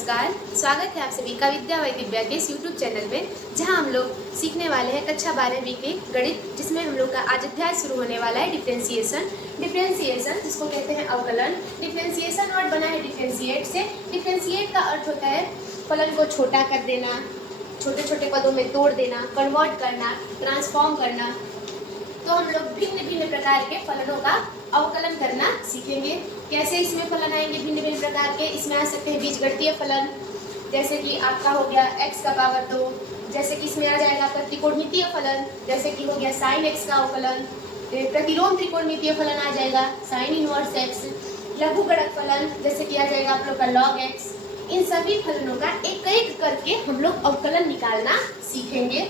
नमस्कार, स्वागत है आप सभी का विद्या वै दिव्या के इस यूट्यूब चैनल में, जहां हम लोग सीखने वाले हैं कक्षा 12वीं के गणित, जिसमें हम लोग का आज अध्याय शुरू होने वाला है डिफरेंशिएशन जिसको कहते हैं अवकलन। डिफरेंशिएशन वर्ड बना है डिफरेंशिएट से। डिफरेंशिएट का अर्थ होता है फलन को छोटा कर देना, छोटे छोटे पदों में तोड़ देना, कन्वर्ट करना, ट्रांसफॉर्म करना। तो हम लोग भिन्न भिन्न प्रकार के फलनों का अवकलन करना सीखेंगे। कैसे इसमें फलन आएंगे भिन्न भिन्न प्रकार के? इसमें आ सकते हैं बीजगणितीय फलन, जैसे कि आपका हो गया x का पावर 2, जैसे कि इसमें आ जाएगा आपका त्रिकोणमितीय फलन, जैसे कि हो गया sin x का अवकलन। प्रतिलोम त्रिकोणमितीय फलन आ जाएगा sin इनवर्स x। लघुगणक फलन जैसे कि आ जाएगा आप लोग का log x। इन सभी फलनों का एक एक करके हम लोग अवकलन निकालना सीखेंगे।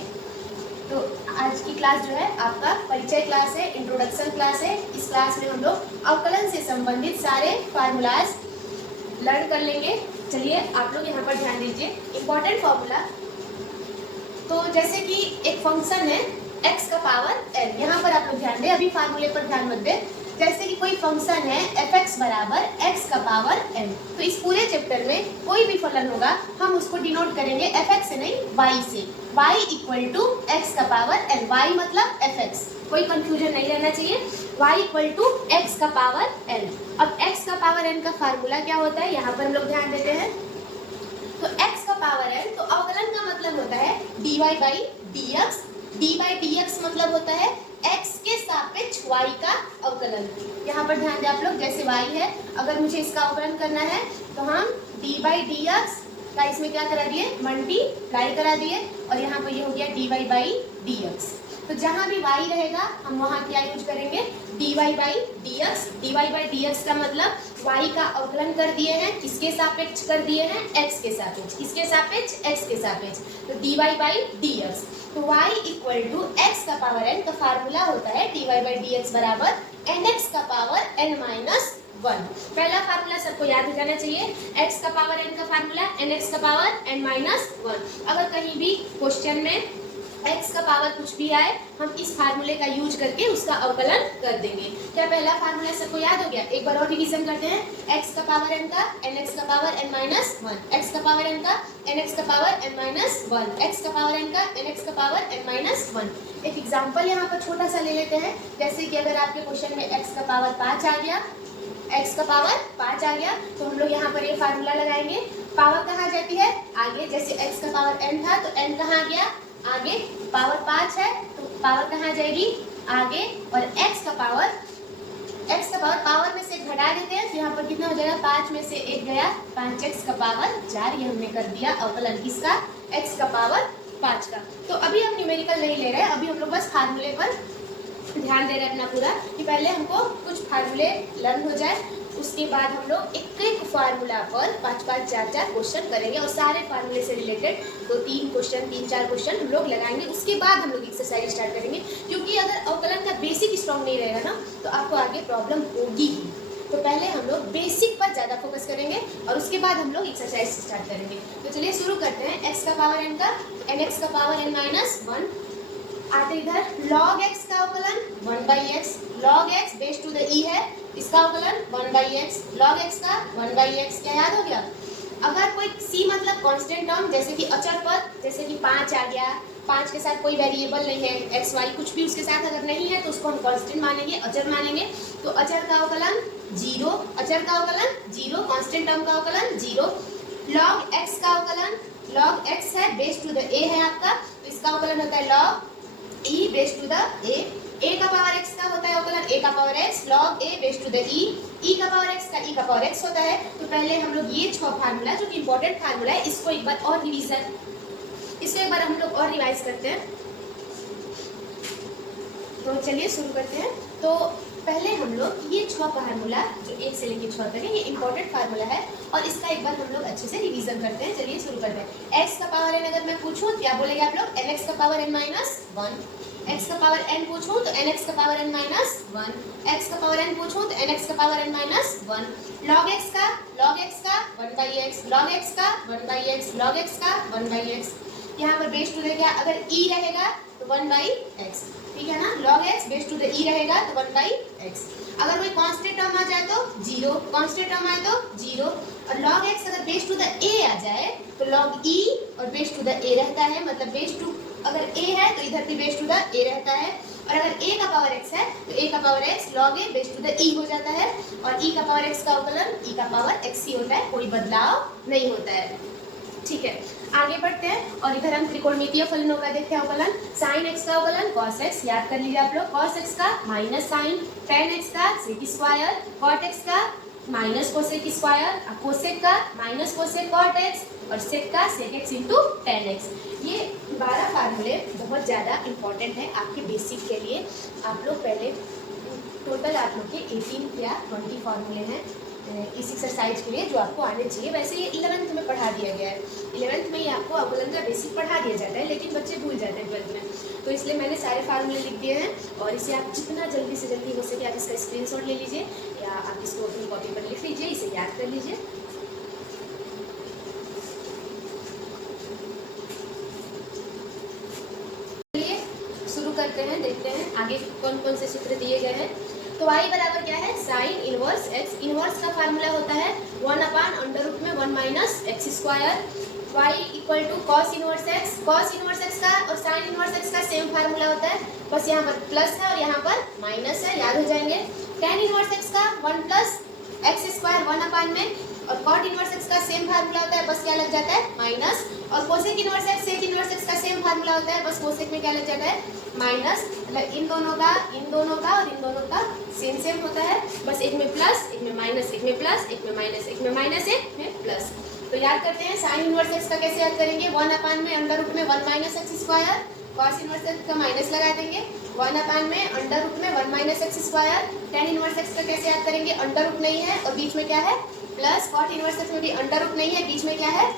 तो आज की क्लास जो है आपका परिचय क्लास है, इंट्रोडक्शन क्लास है। इस क्लास में हम लोग अवकलन से संबंधित सारे फार्मूलाज लर्न कर लेंगे। चलिए आप लोग यहाँ पर ध्यान दीजिए, इम्पोर्टेंट फार्मूला। तो जैसे कि एक फंक्शन है x का पावर n, यहाँ पर आप लोग ध्यान दें, अभी फार्मूले पर ध्यान मत दें। जैसे कि कोई फंक्शन है f(x) बराबर x का पावर n, तो इस पूरे चैप्टर में कोई भी फलन होगा हम उसको डिनोट करेंगे f(x) से नहीं y से। y इक्वल टू x का पावर n, y मतलब f(x), कोई कंफ्यूजन नहीं रहना चाहिए। y इक्वल टू x का पावर n। अब x का पावर n का फार्मूला क्या होता है, यहाँ पर हम लोग ध्यान देते हैं। तो x का पावर n, तो अवकलन का मतलब होता है dy by dx। dy by dx मतलब होता है x के सापेक्ष y का अवकलन। यहाँ पर ध्यान दें आप लोग, जैसे y है, अगर मुझे इसका अवकलन करना है तो हम dy बाई dx का इसमें क्या करा दिए, मल्टीप्लाई करा दिए, और यहाँ पर ये हो गया dy बाई dx। तो जहाँ भी y रहेगा हम वहाँ क्या यूज करेंगे, dy by dx। dy by dx का मतलब y का अवकलन कर दिए हैं, किसके सापेक्ष कर दिए हैं, x के सापेक्ष। किसके सापेक्ष, x के सापेक्ष। तो dy बाई dx, तो y इक्वल टू x का पावर n का फार्मूला होता है dy बाई dx बराबर nx का पावर n माइनस 1। पहला फार्मूला सबको याद हो जाना चाहिए, x का पावर n का फार्मूला nx का पावर n माइनस 1। अगर कहीं भी क्वेश्चन में x का पावर कुछ भी आए, हम इस फार्मूले का यूज करके उसका अवकलन कर देंगे। क्या पहला फार्मूला सबको याद हो गया? एक बार और रिवीजन करते हैं। x का पावर n का nx का पावर n माइनस 1, x का पावर n का nx का पावर n माइनस 1, x का पावर n का nx का पावर n माइनस 1। एक एग्जाम्पल यहाँ पर छोटा सा ले लेते हैं। जैसे कि अगर आपके क्वेश्चन में x का पावर 5 आ गया, x का पावर 5 आ गया, तो हम लोग यहाँ पर ये फार्मूला लगाएंगे। पावर कहाँ जाती है, आगे। जैसे x का पावर n था तो n कहाँ गया, आगे। पावर 5 है तो पावर कहाँ जाएगी, आगे। और x का पावर में से घटा देते हैं, तो यहाँ पर कितना हो जाएगा, 5 में से 1 गया, 5x का पावर 4। ये हमने कर दिया अवकलन किसका, x का पावर 5 का। तो अभी हम न्यूमेरिकल नहीं ले रहे हैं, अभी हम लोग बस फार्मूले पर ध्यान दे रहे हैं अपना पूरा, कि पहले हमको कुछ फार्मूले लर्न हो जाए, उसके बाद हम लोग एक एक फार्मूला पर 5-5, 4-4 क्वेश्चन करेंगे, और सारे फार्मूले से रिलेटेड 2-3 क्वेश्चन, 3-4 क्वेश्चन हम लोग लगाएंगे। उसके बाद हम लोग एक्सरसाइज स्टार्ट करेंगे, क्योंकि अगर अवकलन का बेसिक स्ट्रॉन्ग नहीं रहेगा ना, तो आपको आगे प्रॉब्लम होगी ही। तो पहले हम लोग बेसिक पर ज़्यादा फोकस करेंगे, और उसके बाद हम लोग एक्सरसाइज स्टार्ट करेंगे। तो चलिए शुरू करते हैं। x का पावर n का nx का पावर n माइनस 1 आते इधर, log x का अवकलन 1/x, log x base to the e है, इसका अवकलन 1/x, log x का 1/x। क्या याद हो गया? अगर कोई c मतलब कांस्टेंट टर्म, जैसे कि अचर पद, जैसे कि 5 आ गया, 5 के साथ कोई वेरिएबल नहीं है, x y कुछ भी उसके साथ अगर नहीं है तो उसको हम कांस्टेंट मानेंगे, अचर मानेंगे। तो अचर का अवकलन 0, अचर का अवकलन 0, कांस्टेंट टर्म का अवकलन 0। log x का अवकलन, log x है बेस टू द a है आपका, तो इसका अवकलन होता है log e base to the a का पावर x का होता है अवकलन a का power x, log a base to the e का पावर x का e का पावर x होता है। तो पहले हम लोग ये 6 फार्मूला जो कि इंपॉर्टेंट फार्मूला है, इसको एक बार और रिवीजन, इसको एक बार हम लोग और रिवाइज करते हैं। तो चलिए शुरू करते हैं। तो पहले हम लोग ये 6 फार्मूला जो 1 से लेकर 6 तक है, ये इंपॉर्टेंट फार्मूला है, और इसका एक बार हम लोग अच्छे से रिवीजन करते हैं। चलिए शुरू करते हैं। x का पावर n अगर मैं पूछूं क्या बोलेंगे आप लोग, nx का पावर n माइनस 1। x का पावर n पूछूं तो nx का पावर n माइनस 1, x का पावर n पूछूं तो nx का power n minus 1। log x का 1/x, log x का 1/x, log x का 1/x, यहाँ पर बेस टू द क्या, अगर ई रहेगा तो 1/x, ठीक है ना, log x base to the e रहेगा तो 1/x। अगर कोई कांस्टेंट टर्म आ जाए तो 0, कांस्टेंट टर्म आए तो 0, और log x अगर बेस टू द a आ जाए तो log e और बेस टू द a रहता है, मतलब बेस टू अगर a है तो इधर भी बेस टू द a रहता है, और अगर a का पावर x है तो a का power x log a base to the e हो जाता है, और e का पावर x का अवकलन e का पावर x ही होता है, कोई बदलाव नहीं होता है, ठीक है। आगे बढ़ते हैं और इधर हम त्रिकोणमितीय फलनों का देखते हैं अवकलन। sin x का अवकलन cos x, याद कर लीजिए आप लोग, cos x का माइनस साइन, tan x का sec स्क्वायर, cot x का माइनस कोसेक स्क्वायर, कोसेक का माइनस कोसेक cot x, और सेक का sec x into tan x। ये 12 फार्मूले बहुत ज़्यादा इंपॉर्टेंट है आपके बेसिक के लिए। आप लोग पहले टोटल आप लोग के 18 या 20 फार्मूले हैं इस एक्सरसाइज के लिए जो आपको आने चाहिए। वैसे ये 11th में पढ़ा दिया गया है, 11th में ही आपको अवकलन का बेसिक पढ़ा दिया जाता है, लेकिन बच्चे भूल जाते हैं 12th में, तो इसलिए मैंने सारे फार्मूले लिख दिए हैं, और इसे आप जितना जल्दी से जल्दी हो सके आप इसका स्क्रीनशॉट ले लीजिए या आप इसको अपनी कॉपी पर लिख लीजिए, इसे याद कर लीजिए। चलिए शुरू करते हैं, देखते हैं आगे कौन कौन से सूत्र दिए गए हैं। तो y बराबर क्या है, साइन इनवर्स x, इनवर्स का फार्मूला होता है 1/√1 minus x square, y equal to cos inverse x, cos inverse x का और साइन इनवर्स x का सेम फार्मूला होता है, बस यहाँ पर प्लस है और यहाँ पर माइनस है, याद हो जाएंगे। tan इनवर्स x का 1 प्लस एक्स स्क्वायर 1/, और कॉट इनवर्स x का सेम फार्मूला होता है, बस क्या लग जाता है, माइनस, और cosec inverse x, sec inverse x का सेम फार्मूला होता है, बस कोसेक में क्या लग जाता है, माइनस, मतलब इन दोनों का और इन दोनों का सेम होता है, बस एक में प्लस एक में माइनस, एक में प्लस एक में माइनस, एक में माइनस एक में प्लस। तो याद करते हैं साइन इनवर्स x का कैसे याद करेंगे, 1/में √1 minus x square, cos inverse x का माइनस लगा देंगे, 1/में √1 minus x square, tan inverse x का कैसे याद करेंगे, अंडर नहीं है और बीच में क्या है प्लस, कॉट इनवर्स x में भी अंडर नहीं है, बीच में क्या है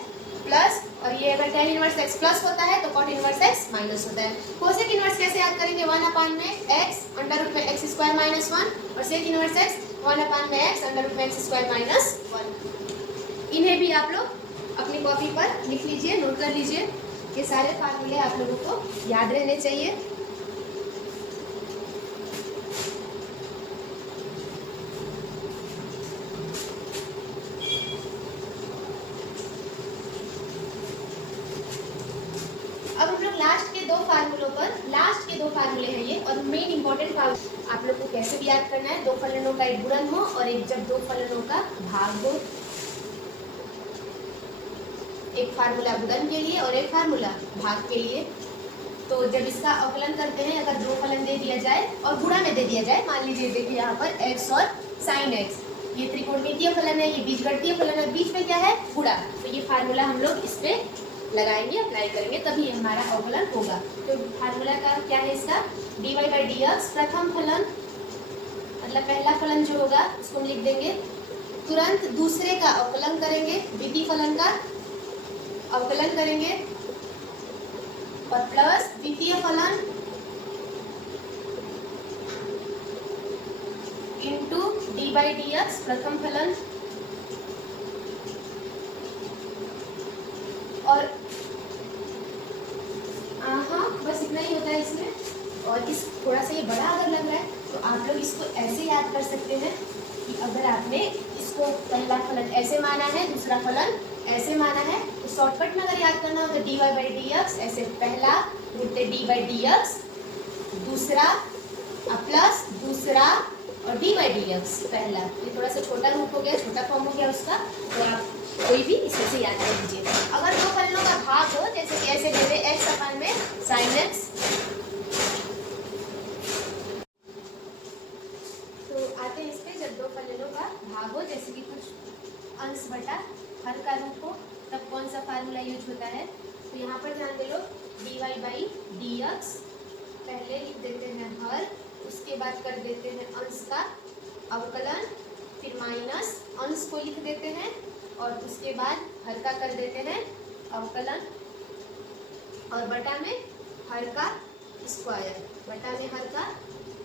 प्लस, और ये अगर tan इनवर्स x प्लस होता है तो कॉट इनवर्स x माइनस होता है। कोसेक इनवर्स कैसे याद करेंगे, 1/में x अंडर में एक्स स्क्वायर माइनस 1, और सेक इनवर्स x 1/में x अंडर में एक्स स्क्वायर माइनस 1। इन्हें भी आप लोग अपनी कॉपी पर लिख लीजिए, नोट कर लीजिए, ये सारे फार्मूले आप लोगों को याद रहने चाहिए। लास्ट के दो फार्मूले हैं ये, और मेन इंपॉर्टेंट फार्मूले आप लोग को कैसे भी याद करना है, दो फलनों का एक गुणन हो और एक जब दो फलनों का भाग हो, एक फार्मूला गुणन के लिए और एक फार्मूला भाग के लिए। तो जब इसका अवकलन करते हैं, अगर दो फलन दे दिया जाए और गुणा में दे दिया जाए, मान लीजिए देखिए यहाँ पर x और sin x, ये त्रिकोणमितीय फलन है, ये बीजगणितीय फलन है, बीच में क्या है गुणा, तो ये फार्मूला हम लोग इस पे लगाएंगे, अप्लाई करेंगे, तभी हमारा अवकलन होगा। तो फार्मूला का क्या है इसका, dy/dx, प्रथम फलन मतलब पहला फलन जो होगा उसको हम लिख देंगे, तुरंत दूसरे का अवकलन करेंगे, द्वितीय फलन का अवकलन करेंगे, और प्लस द्वितीय फलन इंटू dy/dx प्रथम फलन, और हाँ बस इतना ही होता है इसमें। और इस थोड़ा सा ये बड़ा अगर लग रहा है तो आप लोग इसको ऐसे याद कर सकते हैं कि अगर आपने इसको पहला फलन ऐसे माना है, दूसरा फलन ऐसे माना है, तो शॉर्टकट में अगर याद करना हो तो dy/dx ऐसे, पहला लिखते dy/dx, दूसरा प्लस दूसरा और dy/dx पहला, ये थोड़ा सा छोटा रूप हो गया, छोटा फॉर्म हो गया उसका, तो आप कोई भी इसमें से याद कर लीजिए। अगर दो फलनों का भाग हो, जैसे कि ऐसे दे दे x/में sin x, तो आते हैं इस पे, जब दो फलनों का भाग हो, जैसे कि कुछ अंश बटा हर का रूप हो, तब कौन सा फार्मूला यूज होता है। तो यहाँ पर ध्यान दे लो, dy/dx पहले लिख देते हैं हर, उसके बाद कर देते हैं अंश का अवकलन, फिर माइनस अंश को लिख देते हैं, और उसके बाद हर का कर देते हैं अवकलन, और बटा में हर का स्क्वायर, बटा में हर का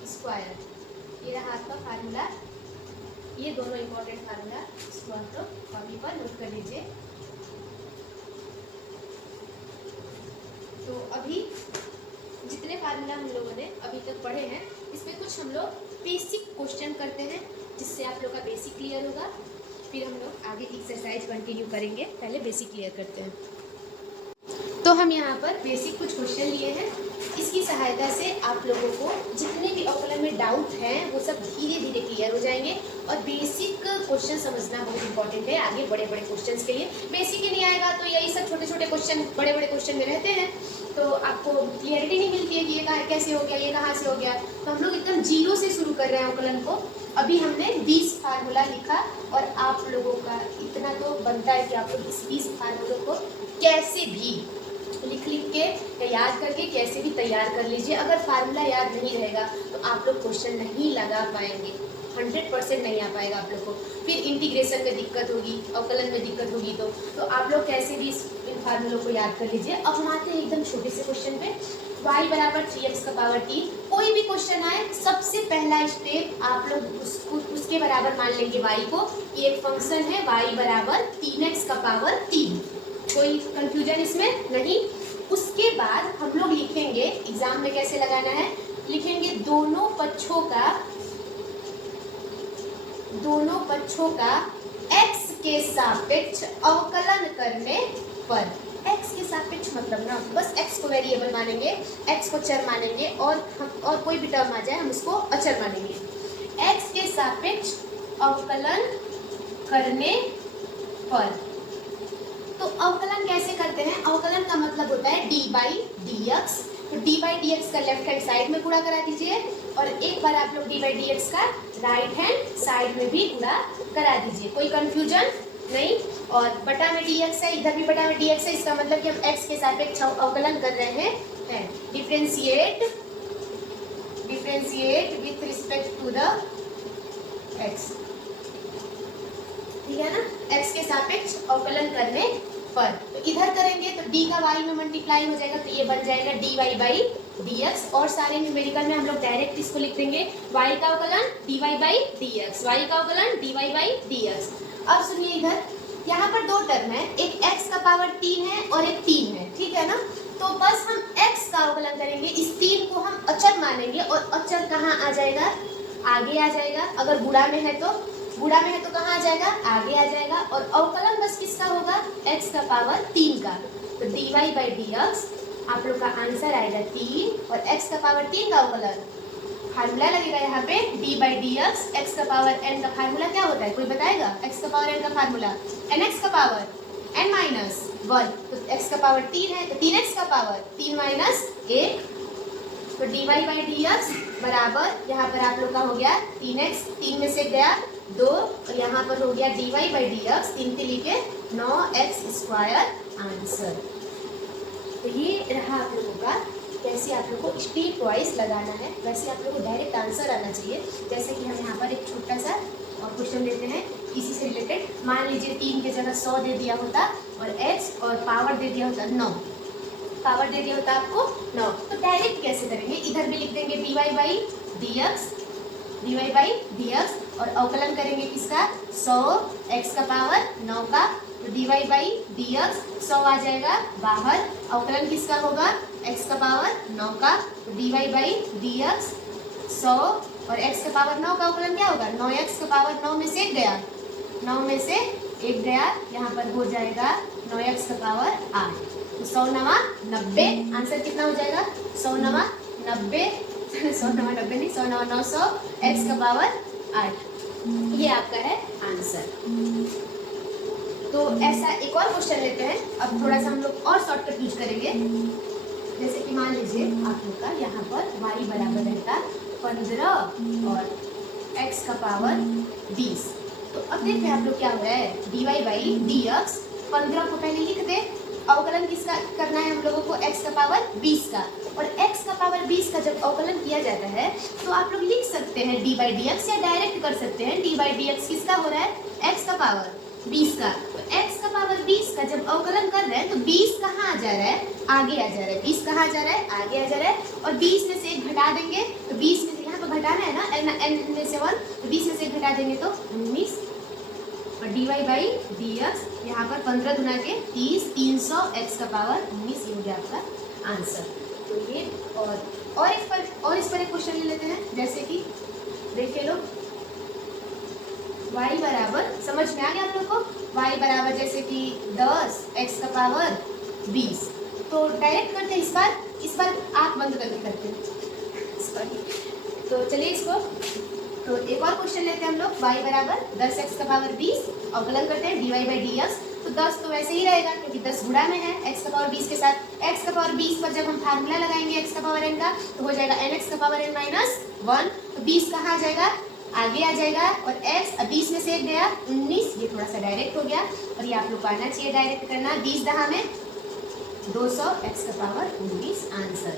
स्क्वायर, ये रहा आपका फार्मूला। ये दोनों इंपॉर्टेंट फार्मूला, इसको आप लोग कॉपी पर नोट कर लीजिए। अभी जितने फार्मूला हम लोगों ने अभी तक पढ़े हैं इसमें कुछ हम लोग बेसिक क्वेश्चन करते हैं जिससे आप लोग का बेसिक क्लियर होगा। फिर हम लोग आगे एक्सरसाइज कंटिन्यू करेंगे, पहले बेसिक क्लियर करते हैं। तो हम यहाँ पर बेसिक कुछ क्वेश्चन लिए हैं, इसकी सहायता से आप लोगों को जितने भी अवकलन में डाउट हैं वो सब धीरे धीरे क्लियर हो जाएंगे। और बेसिक क्वेश्चन समझना बहुत इंपॉर्टेंट है आगे बड़े बड़े क्वेश्चंस के लिए। बेसिक ही नहीं आएगा तो यही सब छोटे छोटे क्वेश्चन बड़े बड़े क्वेश्चन में रहते हैं तो आपको क्लियरिटी नहीं मिलती है कि ये कैसे हो गया, ये कहाँ से हो गया। तो हम लोग एकदम जीरो से शुरू कर रहे हैं अवकलन को। अभी हमने 20 फार्मूला लिखा और आप लोगों का इतना तो बनता है कि आप लोग इस 20 फार्मूलों को कैसे भी लिख के याद करके कैसे भी तैयार कर लीजिए। अगर फार्मूला याद नहीं रहेगा तो आप लोग क्वेश्चन नहीं लगा पाएंगे, 100% नहीं आ पाएगा आप लोग को। फिर इंटीग्रेशन में दिक्कत होगी, अवकलन में दिक्कत होगी। तो आप लोग कैसे भी इन फार्मूलों को याद कर लीजिए। अब हम आते हैं एकदम छोटे से क्वेश्चन पे, y बराबर 3x का पावर 3। कोई भी क्वेश्चन आए सबसे पहला स्टेप आप लोग उसके बराबर मान लेंगे y को। ये एक फंक्शन है y बराबर 3x का पावर 3, कोई कंफ्यूजन इसमें नहीं। उसके बाद हम लोग लिखेंगे, एग्जाम में कैसे लगाना है, लिखेंगे दोनों पक्षों का x के सापेक्ष अवकलन करने पर। x के सापेक्ष मतलब ना बस x को वेरिएबल मानेंगे, x को चर मानेंगे और कोई भी टर्म आ जाए हम उसको अचर मानेंगे। x के सापेक्ष अवकलन करने पर। तो अवकलन कैसे करते हैं, अवकलन का मतलब होता है डी बाई डी एक्स। तो डी बाई डी एक्स का लेफ्ट हैंड साइड में गुणा करा दीजिए और एक बार आप लोग डी बाई डी एक्स का राइट हैंड साइड में भी गुणा करा दीजिए, कोई कंफ्यूजन नहीं। और बटा में डी एक्स है, इधर भी बटा में डी एक्स है, इसका मतलब कि हम एक्स के सापेक्ष अवकलन कर रहे हैं। Differentiate with respect to the x, ठीक है ना, x के सापेक्ष अवकलन करने पर। तो इधर करेंगे तो d का y में मल्टीप्लाई हो जाएगा तो ये बन जाएगा dy बाई dx। और सारे न्यूमेरिकल में हम लोग डायरेक्ट इसको लिख देंगे y का अवकलन dy बाई dx, y का अवकलन dy बाई dx। अब सुनिए इधर यहाँ पर दो टर्म है, एक x का पावर 3 है और एक 3 है, ठीक है ना। तो बस हम x का अवकलन करेंगे, इस 3 को हम अचर मानेंगे और अचर कहाँ आ जाएगा, आगे आ जाएगा। अगर गुणा में है तो कहाँ आ जाएगा, आगे आ जाएगा। और अवकलन बस किसका होगा, x का पावर 3 का। तो dy बाई dx आप लोग का आंसर आएगा 3 और x का पावर 3 का अवकलन फार्मूला लगेगा यहाँ पे d बाई dx। x का पावर n का फार्मूला क्या होता है, कोई बताएगा, x का पावर n का फार्मूला nx का पावर n माइनस 1। तो x का पावर 3 है तो 3x का पावर 3 माइनस 1। तो dy बाई dx बराबर यहाँ पर आप लोग का हो गया 3x, 3 में से गया 2 और यहाँ पर हो गया dy बाई dx 3 से लेके 9x² आंसर। तो ये रहा आप लोगों का कैसे आप लोग को स्टेप वाइज लगाना है। वैसे आप लोग को डायरेक्ट आंसर आना चाहिए। जैसे कि हम यहाँ पर एक छोटा सा क्वेश्चन लेते हैं इसी से रिलेटेड। मान लीजिए 3 की जगह 100 दे दिया होता और x और पावर दे दिया होता 9, पावर दे दिया होता आपको 9। तो डायरेक्ट कैसे करेंगे, इधर भी लिख देंगे dy बाई dx और अवकलन करेंगे किसका, 100 x का पावर 9 का। तो dy बाई dx 100 आ जाएगा बाहर, अवकलन किसका होगा, x का पावर 9 का। तो dy बाई dx 100 और x का पावर 9 का अवकलन क्या होगा, 9x का पावर 9 में से 1 गया, 9 में से 1 गया, यहाँ पर हो जाएगा 9x का पावर 8। तो 100 नवा 90, आंसर कितना हो जाएगा, 100 नवा 90, 100 नवा 90 नहीं, 100 नवा 900, x का पावर 8। ये आपका है आंसर। तो ऐसा एक और क्वेश्चन लेते हैं। अब थोड़ा सा हम लोग और शॉर्टकट यूज करेंगे। जैसे कि मान लीजिए आप लोग का यहाँ पर y बराबर रहता 15 और x का पावर 20। तो अब देखते हैं आप लोग क्या हो रहा है, dy बाई dx 15 को पहले लिख दे, अवकलन किसका करना है हम लोगों को, x का पावर 20 का। और x का पावर 20 का जब अवकलन किया जाता है तो आप लोग लिख सकते हैं dy बाई dx या डायरेक्ट कर सकते हैं dy बाई dx किसका हो रहा है, x का पावर 20 का। तो x का पावर 20 का जब अवकलन कर रहे हैं तो 20 कहाँ आ जा रहा है, आगे आ जा रहा है। 20 कहाँ आ जा रहा है, आगे आ जा रहा है। और 20 में से 1 घटा देंगे तो 20 में से यहाँ पर घटाना है ना, n में से 1, तो 20 में से 1 घटा देंगे तो 19। और dy बाई dx यहाँ पर 15 गुना के 30, 300 x का पावर 19, ये हो गया आपका आंसर। तो ये और इस पर एक क्वेश्चन ले लेते हैं, जैसे कि देखिए लो, y बराबर, समझ में आ गया आप लोग को, y बराबर जैसे कि 10 x का पावर 20। तो डायरेक्ट करते हैं इस बार आँख बंद करके करते हैं इस बार। तो चलिए इसको, तो एक और क्वेश्चन लेते हैं हम लोग, y बराबर 10x का पावर 20, अवकलन करते हैं dy बाई dx। तो 10 तो वैसे ही रहेगा क्योंकि 10 गुणा में है x का पावर 20 के साथ। x का पावर 20 पर जब हम फार्मूला लगाएंगे x का पावर n का, तो हो जाएगा nx का पावर n माइनस 1। तो 20 कहाँ आ जाएगा, आगे आ जाएगा, और x 20 में से एक गया 19, ये थोड़ा सा डायरेक्ट हो गया, और ये आप लोग को आना चाहिए डायरेक्ट करना। 20 दहा में 200, x का पावर 19 आंसर।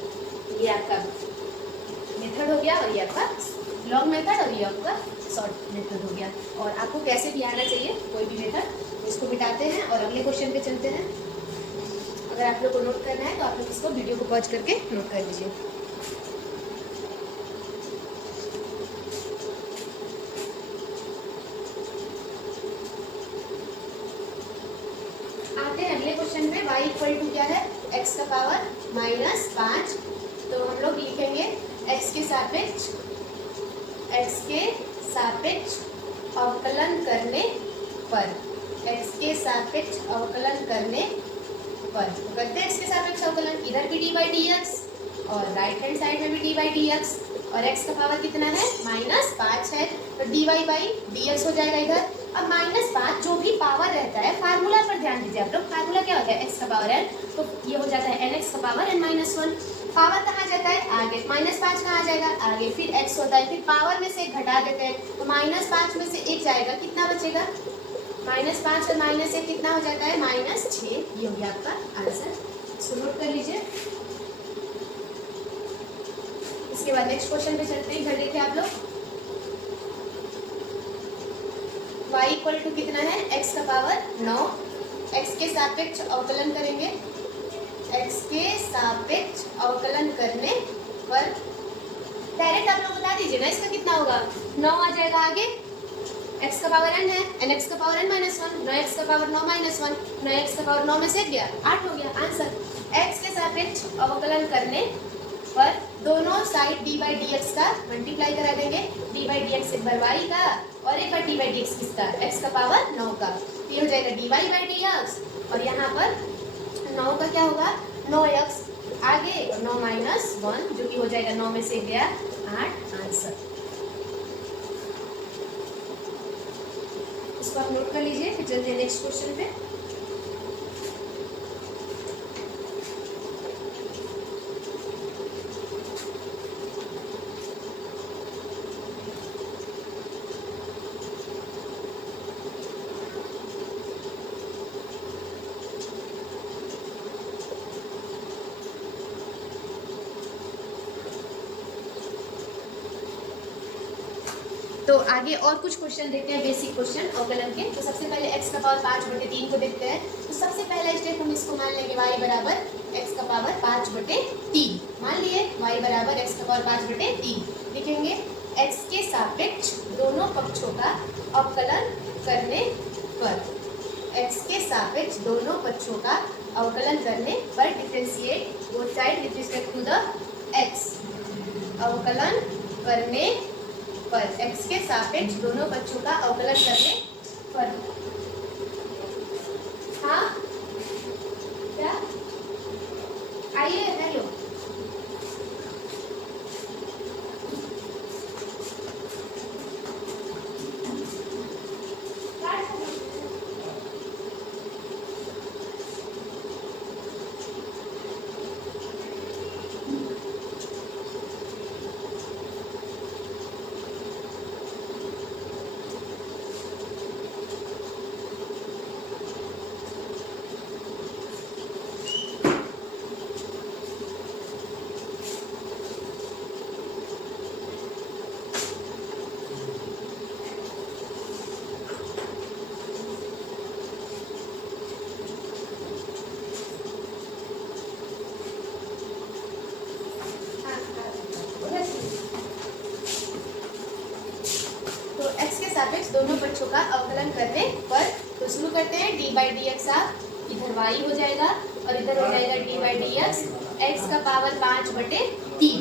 ये आपका मेथड हो गया, और ये आपका लॉन्ग मेथड, और ये आपका शॉर्ट मेथड हो गया। और आपको कैसे भी आना चाहिए कोई भी मेथड, इसको मिटाते हैं और अगले क्वेश्चन पे चलते हैं। अगर आप लोग को नोट करना है तो आप लोग इसको वीडियो को पॉज करके नोट कर लीजिए। आते हैं अगले क्वेश्चन में। y इक्वल टू क्या है, x का पावर माइनस 5। तो हम लोग लिखेंगे x के सापेक्ष अवकलन करने पर, x के सापेक्ष अवकलन करने पर, तो करते हैं x के सापेक्ष अवकलन, इधर भी dy बाई dx और राइट हैंड साइड में भी dy बाई dx, और x का पावर कितना है, माइनस 5 है, तो dy बाई dx हो जाएगा इधर। अब -5 जो भी पावर रहता है, फार्मूला पर ध्यान दीजिए आप लोग, फार्मूला क्या होता है, x का पावर n, तो ये हो जाता है nx का पावर n माइनस 1। पावर कहाँ जाता है, आगे, -5 कहाँ आ जाएगा, आगे, फिर x होता है, फिर पावर में से एक घटा देते हैं, तो -5 में से एक जाएगा, कितना बचेगा, -5 और -1 कितना हो जाता है, -6। ये हो गया आपका आंसर, इसको नोट कर लीजिए। इसके बाद नेक्स्ट क्वेश्चन पे चलते हैं, इधर देखिए आप लोग, y इक्वल टू कितना है, x का पावर 9, x के सापेक्ष अवकलन करेंगे, x के सापेक्ष अवकलन करने पर, डायरेक्ट आप लोग बता दीजिए ना इसका कितना होगा, 9 आ जाएगा आगे, x का पावर n है, nx का पावर n माइनस 1, 9x का पावर 9 माइनस 1, 9x का पावर 9 में से गया 8 हो गया आंसर। x के सापेक्ष अवकलन करने पर दोनों साइड d बाई dx का मल्टीप्लाई करा देंगे, d बाई dx एक बार y का और एक बार d बाई dx किसका, x का पावर 9 का, तो ये हो जाएगा dy बाई dx, और यहाँ पर 9 का क्या होगा, 9x आगे और 9 माइनस 1, जो कि हो जाएगा 9 में से गया 8 आंसर। इसको आप नोट कर लीजिए, फिर चलते हैं नेक्स्ट क्वेश्चन पे। तो आगे और कुछ क्वेश्चन देखते हैं, बेसिक क्वेश्चन अवकलन के। तो सबसे पहले x का पावर 5/3 को देखते हैं। तो सबसे पहला स्टेप हम इसको मान लेंगे y बराबर x का पावर 5/3, मान लिए y बराबर x का पावर 5/3 लिखेंगे। x के सापेक्ष दोनों पक्षों का अवकलन करने पर, x के सापेक्ष दोनों पक्षों का अवकलन करने पर, differentiate both side with respect to the x, अवकलन करने पर, x के सापेक्ष दोनों पक्षों का अवकलन करने पर, हाँ क्या, आइए हेलो, सापेक्ष दोनों पक्षों का अवकलन करने पर, तो शुरू करते हैं। d बाई डी एक्स आप इधर y हो जाएगा और इधर हो जाएगा d by d x x का पावर 5/3।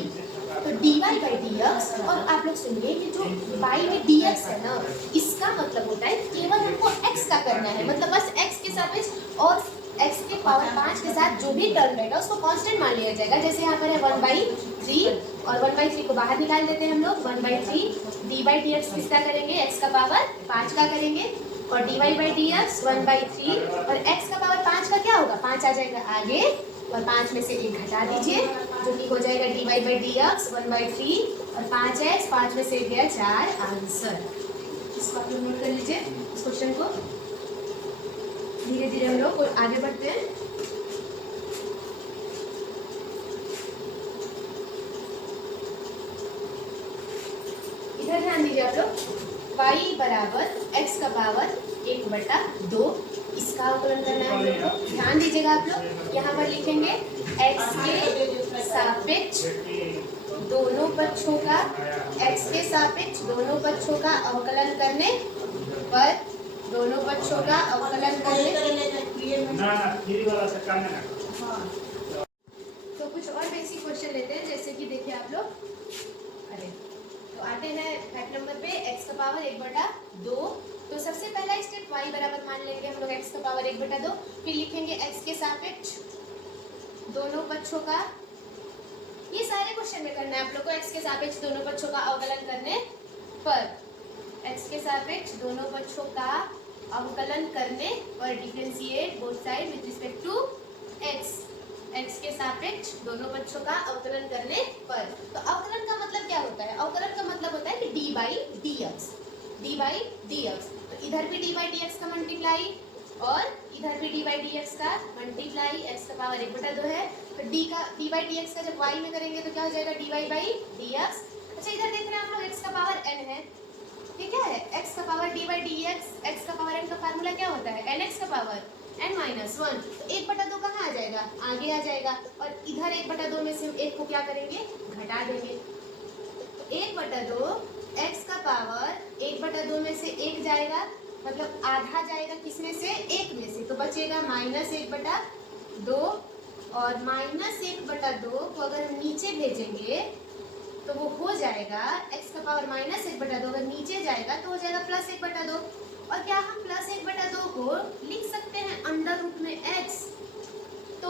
तो dy बाई dx, और आप लोग सुनिए कि जो y में dx है ना, इसका मतलब होता है केवल हमको x का करना है, मतलब बस x के सापेक्ष और x के पावर 5 के साथ जो भी टर्म रहेगा उसको कांस्टेंट मान लिया जाएगा। जैसे यहाँ पर है 1/3 और 1/3 को बाहर निकाल देते हैं हम लोग। 1/3 dy बाई dx किसका करेंगे, x का पावर 5 का करेंगे, और dy बाई dx 1/3 और x का पावर 5 का क्या होगा, 5 आ जाएगा आगे, और 5 में से 1 घटा दीजिए जो कि हो जाएगा dy बाई dx 1/3 और 5x, 5 में से 1 गया 4, आंसर। इसको आप लोग नोट कर लीजिए इस क्वेश्चन को। धीरे धीरे हम लोग आगे बढ़ते हैं। इधर ध्यान दीजिए आप लोग, y बराबर x का पावर 1/2, इसका अवकलन करना है हम लोग को। ध्यान दीजिएगा आप लोग, यहाँ पर लिखेंगे x के सापेक्ष दोनों पक्षों का, x के सापेक्ष दोनों पक्षों का अवकलन करने पर, दोनों पक्षों का अवकलन करने। तो कुछ और बेसिक क्वेश्चन लेते हैं, जैसे कि देखिए आप लोग, अरे तो आते हैं फैक्ट नंबर पे, x का पावर 1/2। तो सबसे पहला स्टेप y बराबर मान लेंगे हम लोग x का पावर 1/2, फिर लिखेंगे x के सापेक्ष दोनों पक्षों का, ये सारे क्वेश्चन में करना है आप लोग को, x के सापेक्ष दोनों पक्षों का अवकलन करने पर, x के सापेक्ष दोनों पक्षों का अवकलन करने पर differentiate both side with respect to x, x के सापेक्ष दोनों पक्षों का अवकलन करने पर। तो अवकलन का मतलब क्या होता है, अवकलन का मतलब होता है कि d by dx, d by dx। तो इधर भी d बाई dx का मल्टीप्लाई और इधर भी d बाई dx का मल्टीप्लाई, x का पावर 1/2 है, तो d बाई dx का जब y में करेंगे तो क्या हो जाएगा, dy बाई dx। अच्छा इधर देख रहे हैं आप लोग, x का पावर n है, ये क्या है, x का power d by dx, x का पावर n का फार्मूला क्या होता है, nx का पावर n-1। तो 1/2 कहाँ आ जाएगा, आगे आ जाएगा, और इधर 1/2 में से हम 1 को क्या करेंगे, घटा देंगे। तो 1/2 x का पावर 1/2 में से 1 जाएगा, मतलब आधा जाएगा किसमें से, 1 में से, तो बचेगा -1/2, और -1/2 को अगर हम नीचे भेजेंगे तो वो हो जाएगा x का पावर -1/2, अगर नीचे जाएगा तो हो जाएगा +1/2। और क्या हम +1/2 को लिख सकते हैं अंडर रूट में x, तो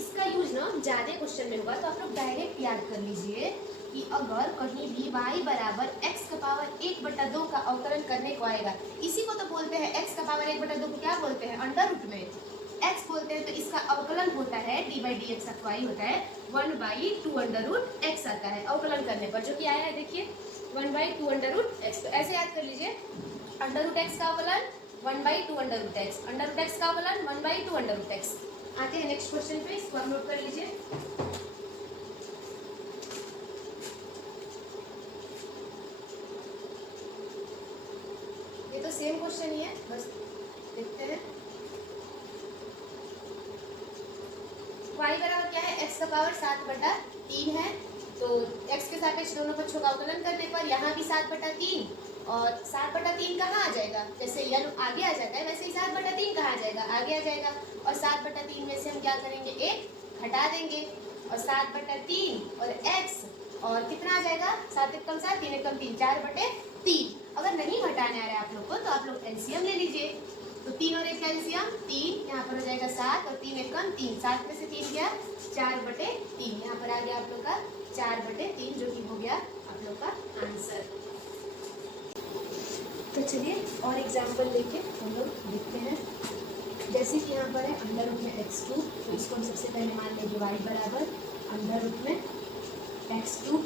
इसका यूज ना ज़्यादा क्वेश्चन में होगा, तो आप लोग डायरेक्ट याद कर लीजिए कि अगर कहीं भी y बराबर x का पावर 1/2 का अवकलन करने को आएगा, इसी को तो बोलते हैं x का पावर 1/2 को क्या बोलते हैं, अंडर रूट में x बोलते हैं, तो इसका अवकलन होता है d by d x y होता है 1/2√x आता है अवकलन करने पर, जो कि आया है देखिए 1/2√x। तो ऐसे याद कर लीजिए, √x का अवकलन 1/2√x, √x का अवकलन 1/2√x। आते हैं नेक्स्ट क्वेश्चन पे, इसको आप नोट कर लीजिए। ये तो सेम क्वेश्चन ही है, बस देखते हैं। y बराबर क्या है, x का पावर 7/3 है, तो x के सापेक्ष दोनों पक्षों का अवकलन करने पर यहाँ भी 7/3, और 7/3 कहाँ आ जाएगा, जैसे n आगे आ जाता है वैसे ही 7/3 कहाँ आ जाएगा, आगे आ जाएगा, और 7/3 में से हम क्या करेंगे, 1 घटा देंगे, और 7/3 और x, और कितना आ जाएगा, 7 × 7 3 × 3 4/3। अगर नहीं घटाने आ रहा है आप लोग को तो आप लोग एलसीएम ले लीजिए, तो 3 और 1 का एलसीएम 3, यहाँ पर हो जाएगा 7, और 3 × 1 = 3, 7 में से 3 गया 4/3, यहाँ पर आ गया आप लोग का 4/3, जो कि हो गया आप लोग का आंसर। तो चलिए और एग्जाम्पल लेके हम लोग देखते हैं, जैसे कि यहाँ पर है अंडर रूट में x3, तो इसको हम सबसे पहले मान लेंगे y बराबर अंडर रूट में x3।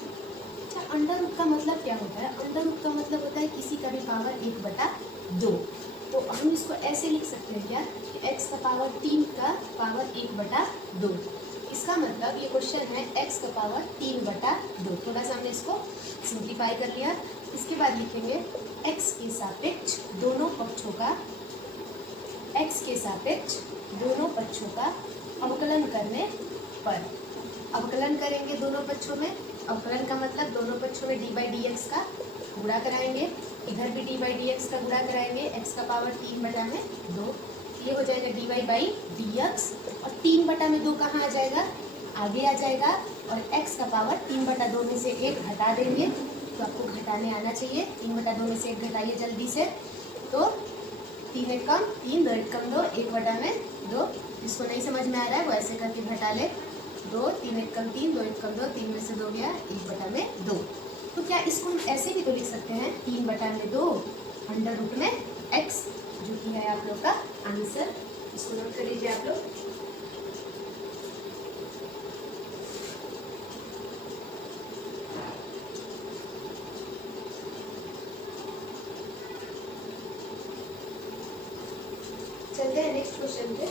अच्छा अंडर रूट का मतलब क्या होता है, अंडर रूट का मतलब होता है किसी का भी पावर 1/2, तो हम इसको ऐसे लिख सकते हैं क्या, कि x का पावर 3 का पावर 1/2, इसका मतलब ये क्वेश्चन है x का पावर 3/2। थोड़ा सा हमने इसको सिंप्लीफाई कर लिया। इसके बाद लिखेंगे x के सापेक्ष दोनों पक्षों का, x के सापेक्ष दोनों पक्षों का अवकलन करने पर, अवकलन करेंगे दोनों पक्षों में, अवकलन का मतलब दोनों पक्षों में d बाई डी एक्स का गुणा कराएंगे, इधर भी d बाई डी एक्स का गुणा कराएंगे, x का पावर 3/2, ये हो जाएगा dy बाई डी एक्स, और 3/2 कहाँ आ जाएगा, आगे आ जाएगा और x का पावर 3/2 में से 1 घटा देंगे, तो आपको घटाने आना चाहिए। 3/2 में से 1 घटाइए जल्दी से, तो 3 एक कम 3, 2 एक कम 2, 1/2। जिसको नहीं समझ में आ रहा है वो ऐसे करके घटा ले। 2, 3 एक कम 3, 2 एक कम 2, 3 में से 2 गया, 1/2। तो क्या इसको हम ऐसे भी तो लिख सकते हैं 3/2 अंडर रूट में x, जो कि है आप लोग का आंसर। इसको नोट कर लीजिए आप लोग। चलते हैं नेक्स्ट क्वेश्चन पे।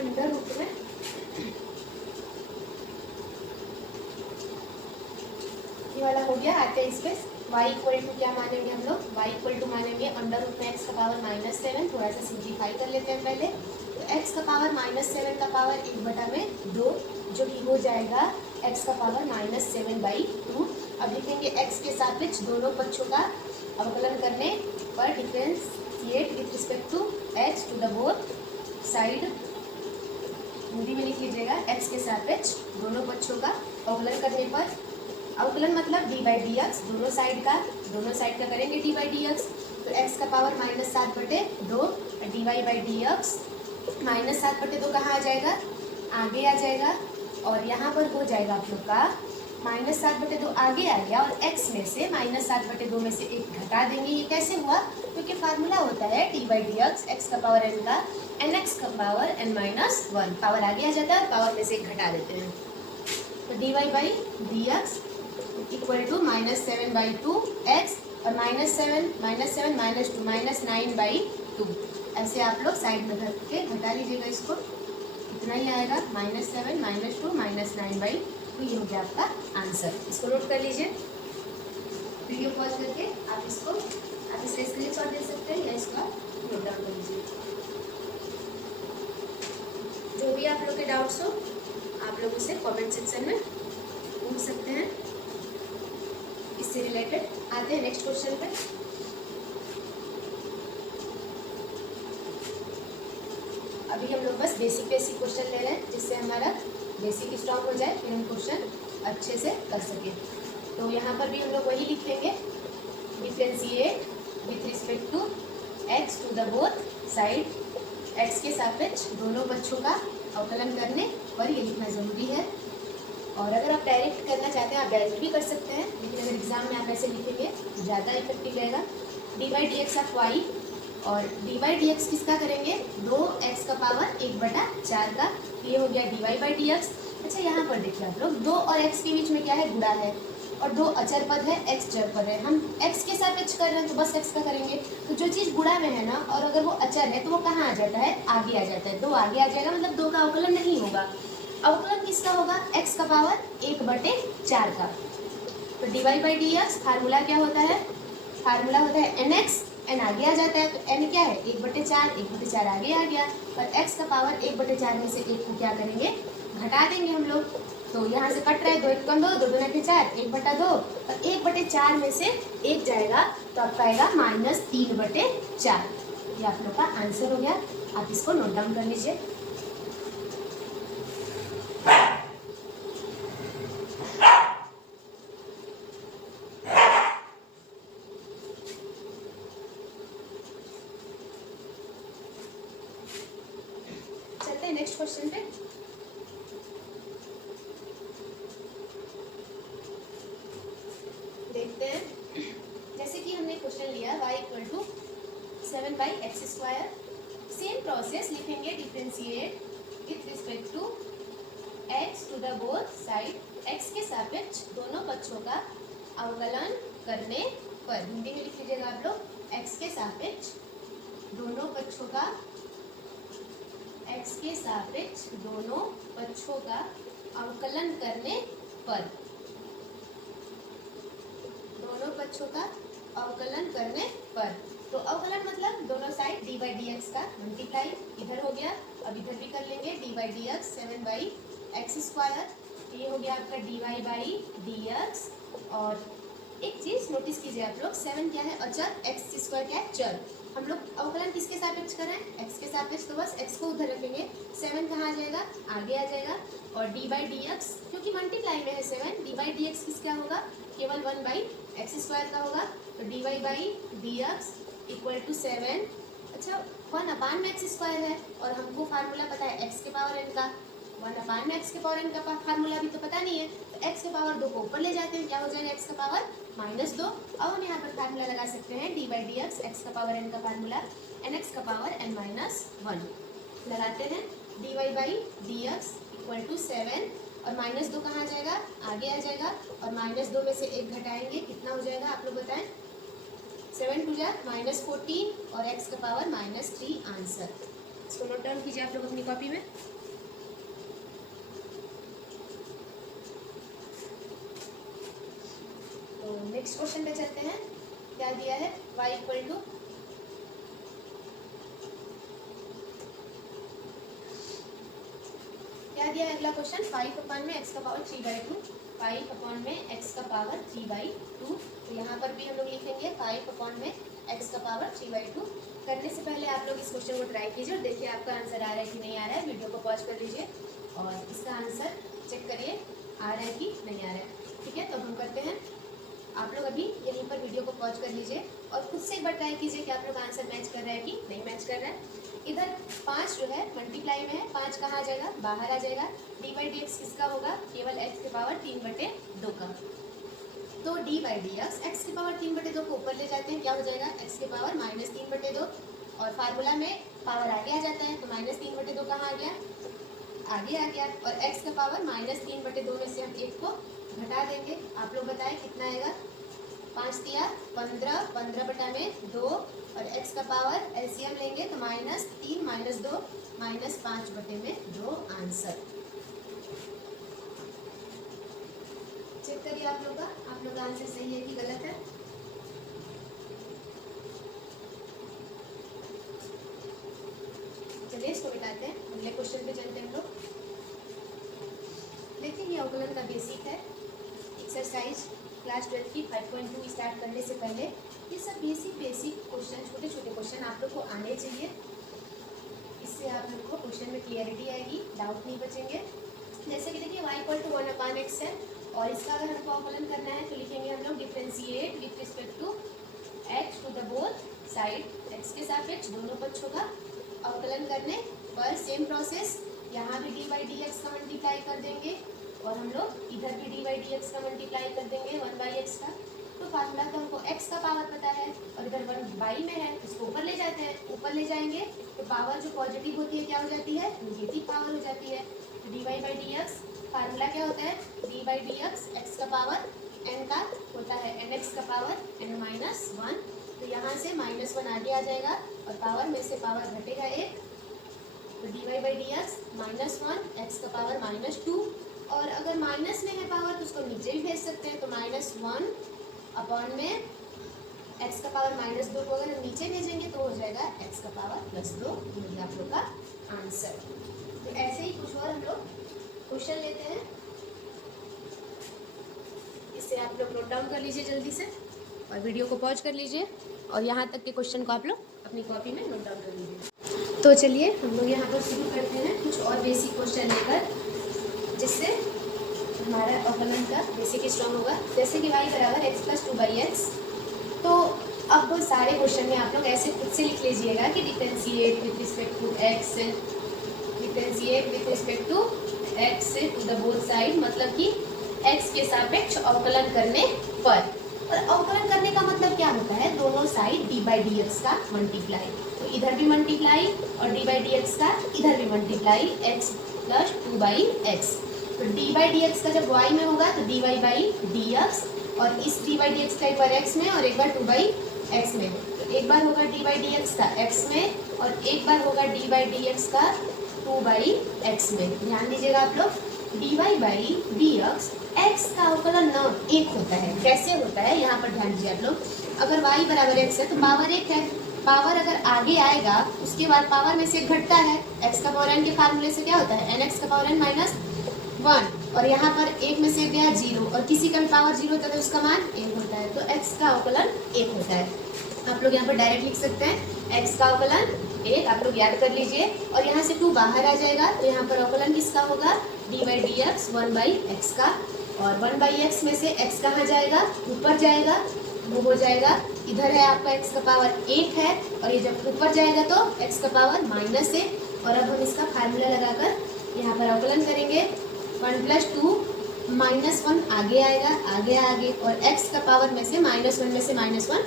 अंडर रूट में ये वाला हो गया। आते हैं इस पे y इक्वल टू क्या मानेंगे हम लोग, y इक्वल टू मानेंगे अंडर रूट में x का पावर -7। थोड़ा सा सिंप्लीफाई कर लेते हैं पहले। तो x का पावर -7 का पावर 1/2, जो कि हो जाएगा x का पावर -7/2। अब लिखेंगे x के सापेक्ष दोनों पक्षों का अवकलन करने पर differentiate with respect to x to the both side. Hindi में लिख लीजिएगा, x के सापेक्ष दोनों पक्षों का अवकलन करने पर, अवकलन मतलब d/dx, दोनों साइड का करेंगे d/dx। तो x का पावर -7/2 dy/dx, -7/2 कहाँ आ जाएगा, आगे आ जाएगा। और यहाँ पर हो जाएगा आप लोग का -7/2 आगे आ गया, और x में से -7/2 में से 1 घटा देंगे। ये कैसे हुआ, क्योंकि फार्मूला होता है d/dx, x का पावर n का nx का पावर n-1, पावर आगे आ जाता है, पावर में से 1 घटा देते हैं। तो dy/dx इक्वल टू -7/2 x, और -7 -2 -9/2। ऐसे आप लोग साइड में करके घटा लीजिएगा इसको, इतना ही आएगा -7 -2 -9/2। ये हो गया आपका आंसर। इसको नोट कर लीजिए। वीडियो पॉज करके आप इसका स्क्रीनशॉट दे सकते हैं या इसका नोट डाउन कर लीजिए। जो भी आप लोग के डाउट्स हो आप लोग उसे कमेंट सेक्शन में पूछ सकते हैं। इससे रिलेटेड आते हैं नेक्स्ट क्वेश्चन पे। अभी हम लोग बस बेसिक क्वेश्चन ले रहे हैं, जिससे हमारा बेसिक स्ट्रॉन्ग हो जाए, फिर हम क्वेश्चन अच्छे से कर सकें। तो यहाँ पर भी हम लोग वही लिख लेंगे, differentiate with respect to x to the both side, x के सापेक्ष दोनों पक्षों का अवकलन करने पर, ये लिखना जरूरी है। और अगर आप डायरेक्ट करना चाहते हैं आप डायरेक्ट भी कर सकते हैं, लेकिन अगर एग्जाम में आप ऐसे लिखेंगे तो ज़्यादा इफेक्टिव रहेगा। dy/dx ऑफ y, और dy/dx किसका करेंगे, 2x का पावर 1/4 का। ये हो गया dy/dx। अच्छा यहाँ पर देखिए आप लोग, 2 और x के बीच में क्या है, गुणा है, और 2 अचर पद है, x चर पद है। हम x के सापेक्ष कर रहे हैं तो बस x का करेंगे। तो जो चीज़ गुणा में है ना, और अगर वो अचर है तो वो कहाँ आ जाता है, आगे आ जाता है। 2 आगे आ जाएगा, मतलब 2 का अवकलन नहीं होगा। अवकलन किसका होगा, x का पावर 1/4 का। तो dy/dx फार्मूला क्या होता है, फार्मूला होता है nx, n आगे आ जाता है, तो n क्या है 1/4, 1/4 आगे आ गया, और x का पावर 1/4 में से 1 को क्या करेंगे, घटा देंगे हम लोग। तो यहाँ से कट रहा है, 2 एक कम 2, 2 दूना के 4, 1/2, और 1/4 में से 1 जाएगा तो आपका आएगा -3/4। ये आप लोग का आंसर हो गया। आप इसको नोट डाउन कर लीजिए। चलते हैं नेक्स्ट क्वेश्चन पे। देखते हैं, जैसे कि हमने क्वेश्चन लिया y = 7/x²। सेम प्रोसेस लिखेंगे, differentiate with respect to x to the both side, x के सापेक्ष दोनों पक्षों का अवकलन करने पर। हिंदी में लिख लीजिएगा आप लोग, x के सापेक्ष दोनों पक्षों का, x के सापेक्ष दोनों पक्षों का अवकलन करने पर, दोनों पक्षों का अवकलन करने पर। तो अवकलन मतलब दोनों साइड dy/dx का मल्टीप्लाई, इधर हो गया, अब इधर भी कर लेंगे dy/dx 7/x²। ये हो गया आपका dy/dx। और एक चीज नोटिस कीजिए आप लोग, 7 क्या है अचर, x² क्या है चर। हम लोग अवकलन किसके सापेक्ष कर रहे हैं, एक्स के सापेक्ष, तो बस एक्स को उधर रखेंगे, 7 कहाँ आ जाएगा, आगे आ जाएगा, और डी बाई डी एक्स क्योंकि मल्टीप्लाई में है 7, डी बाई डी एक्स किसका होगा, केवल 1 बाई एक्स स्क्वायर का होगा, तो d y by d x equal to 7, अच्छा 1 अपान में एक्स स्क्वायर है, और हमको फार्मूला पता है एक्स के पावर एन का, 1 अपान में एक्स के पावर एन का फार्मूला भी तो पता नहीं है, तो एक्स के पावर 2 को ऊपर ले जाते हैं, क्या हो जाएगा एक्स का पावर -2। अब हम यहाँ पर फार्मूला लगा सकते हैं डी बाई डी एक्स का पावर एन का फार्मूला, एन एक्स का पावर n - 1 लगाते हैं, d y by d x equal to 7, और -2 कहाँ आ जाएगा, आगे आ जाएगा, और -2 में से 1 घटाएंगे, कितना हो जाएगा आप लोग बताएं, 7 2 जा -14, और x का पावर -3 आंसर। इसको नोट डाउन कीजिए आप लोग अपनी कॉपी में। तो नेक्स्ट क्वेश्चन पे चलते हैं, क्या दिया है, y इक्वल टू क्या दिया है अगला क्वेश्चन, 5 अपान में x का पावर 3/2, 5 अपान में x का पावर 3/2, तो यहाँ पर भी हम लोग लिखेंगे 5 अपान में x का पावर 3/2। करने से पहले आप लोग इस क्वेश्चन को ट्राई कीजिए और देखिए आपका आंसर आ रहा है कि नहीं आ रहा है, वीडियो को पॉज कर लीजिए और इसका आंसर चेक करिए आ रहा है कि नहीं आ रहा है, ठीक है। तो हम करते हैं, आप लोग अभी यहीं पर वीडियो को पॉज कर लीजिए और खुद से एक बार ट्राई कीजिए कि आप लोग आंसर मैच कर रहा है कि नहीं मैच कर रहा है। इधर 5 जो है मल्टीप्लाई में है, 5 कहाँ आ जाएगा, बाहर आ जाएगा, डी बाई डी एक्स किसका होगा, केवल एक्स के पावर 3/2 का, तो डी बाई डी एक्स के पावर 3/2 को ऊपर ले जाते हैं, क्या हो जाएगा एक्स के पावर -3/2, और फार्मूला में पावर आगे आ जाता है, तो -3/2 कहाँ आ गया, आगे आ गया, और एक्स का पावर -3/2 में से हम 1 को घटा देंगे, आप लोग बताएं कितना आएगा, 5 दिया 15, 15/2, और x का पावर एलसीएम लेंगे तो -3 -2 -5/2 आंसर। चेक करिए आप लोग का आंसर सही है कि गलत है। चलिए इसको मिटाते हैं, अगले क्वेश्चन पे चलते हैं हम लोग। देखिए ये अवकलन का बेसिक है, एक्सरसाइज क्लास 12 की 5.2 स्टार्ट करने से पहले ये सब बेसिक क्वेश्चन, छोटे छोटे क्वेश्चन आप लोग को आने चाहिए, इससे आप लोग को क्वेश्चन में क्लियरिटी आएगी, डाउट नहीं बचेंगे। जैसे कि देखिए y = 1 अपान x है, और इसका अगर हमको अवकलन करना है तो लिखेंगे हम लोग differentiate with respect to x to the both side, x के सापेक्ष दोनों पक्षों का अवकलन करने पर सेम प्रोसेस, यहाँ भी डी बाई डी एक्स का मल्टीप्लाई कर देंगे, और हम लोग इधर भी डी बाई डी एक्स का मल्टीप्लाई कर देंगे 1/x का। तो फार्मूला तो हमको x का पावर पता है, और इधर 1/, में है, इसको ऊपर ले जाते हैं, ऊपर ले जाएंगे तो पावर जो पॉजिटिव होती है क्या हो जाती है, नेगेटिव पावर हो जाती है, तो d y by d x formula क्या होता है, d by d x, x का पावर n का होता है nx का पावर n-1, तो यहाँ से -1 आगे आ जाएगा, और पावर में से पावर घटेगा 1, तो d y by d x -1, x का पावर -2, और अगर माइनस में है पावर तो उसको नीचे भी भेज सकते हैं, तो -1 अपॉन में x का पावर -2 को अगर हम नीचे भेजेंगे तो हो जाएगा x का पावर +2, ये आप लोग का आंसर। तो ऐसे ही कुछ और हम लोग क्वेश्चन लेते हैं, इससे आप लोग नोट डाउन कर लीजिए जल्दी से, और वीडियो को पॉज कर लीजिए, और यहाँ तक के क्वेश्चन को आप लोग अपनी कॉपी में नोट डाउन कर लीजिए। तो चलिए हम लोग यहाँ पर शुरू करते हैं कुछ और बेसिक क्वेश्चन लेकर, जिससे हमारा अवकलन का बेसिक स्ट्रॉन्ग होगा। जैसे कि y = x + 2/x, तो अब सारे क्वेश्चन में आप लोग ऐसे खुद से लिख लीजिएगा कि differentiate with respect to x, differentiate with respect to x to the both side, मतलब कि x के सापेक्ष अवकलन करने पर, और अवकलन करने का मतलब क्या होता है, दोनों side D by d x का मल्टीप्लाई, तो इधर भी मल्टीप्लाई और डी बाई डी एक्स का इधर भी मल्टीप्लाई, x + 2/x, तो डी बाई डी एक्स का जब y में होगा तो d y by d x, और इस डी बाई डी एक्स का एक बार x में और एक बार 2/x में, तो एक बार होगा डी बाई डी एक्स का x में, और एक बार होगा डी बाई डी एक्स का 2/x में। ध्यान दीजिएगा आप लोग, d y by d x का अवकलन न 1 होता है, कैसे होता है यहाँ पर ध्यान दीजिए आप लोग, अगर y = x है तो पावर 1 है, पावर अगर आगे आएगा उसके बाद पावर में से घटता है, x का पावर n के फार्मूले से क्या होता है nx का पावर n -1, और यहाँ पर 1 में से गया 0, और किसी का भी पावर 0 होता है तो उसका मान 1 होता है, तो x का अवकलन 1 होता है। आप लोग यहाँ पर डायरेक्ट लिख सकते हैं x का अवकलन 1, आप लोग याद कर लीजिए। और यहाँ से 2 बाहर आ जाएगा तो यहाँ पर अवकलन किसका होगा, dy dx 1/x का। और 1/x में से x कहाँ जाएगा, ऊपर जाएगा, वो हो जाएगा इधर है आपका x का पावर 8 है, और ये जब ऊपर जाएगा तो x का पावर -1। और अब हम इसका फार्मूला लगाकर यहाँ पर अवकलन करेंगे। 1 + 2 -1 आगे आएगा, आगे और x का पावर में से -1 में से -1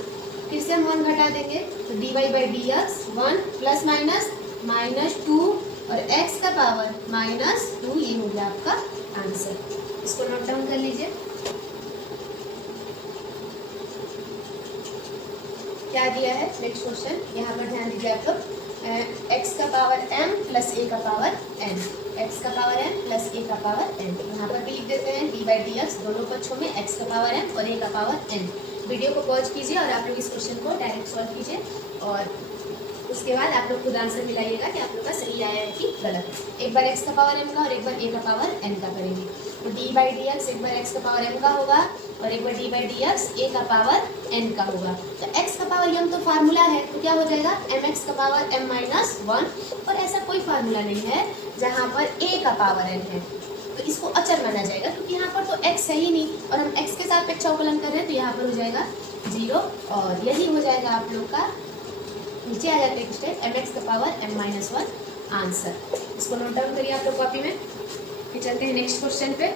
फिर से हम 1 घटा देंगे तो dy/dx 1 ± -2 और x का पावर -2, ये हो गया आपका आंसर। इसको नोट डाउन कर लीजिए। क्या दिया है नेक्स्ट क्वेश्चन, यहाँ पर ध्यान दीजिए आप लोग। x का पावर m प्लस a का पावर n, x का पावर m प्लस a का पावर n, यहाँ पर भी लिख देते हैं dy/dx दोनों पक्षों में x का पावर m और a का पावर n। वीडियो को पॉज कीजिए और आप लोग इस क्वेश्चन को डायरेक्ट सॉल्व कीजिए और उसके बाद आप लोग खुद आंसर मिलाइएगा कि आप लोग का सही आया है कि गलत। एक बार x का पावर m का और एक बार a का पावर n का करेंगे। तो dy/dx एक बार x का पावर m का होगा और एक बार dy/dx a का पावर n का होगा। तो x का पावर m तो फार्मूला है, तो क्या हो जाएगा mx का पावर m-1। और ऐसा कोई फार्मूला नहीं है जहाँ पर a का पावर n है, तो इसको अचर माना जाएगा क्योंकि यहाँ पर तो x है ही नहीं और हम x के सापेक्ष अवकलन कर रहे हैं, तो यहाँ पर हो जाएगा 0। और यही हो जाएगा आप लोग का नीचे आ जाते स्टेप mx का पावर m-1 आंसर। इसको नोट डाउन करिए आप लोग कॉपी में। फिर चलते हैं नेक्स्ट क्वेश्चन पे।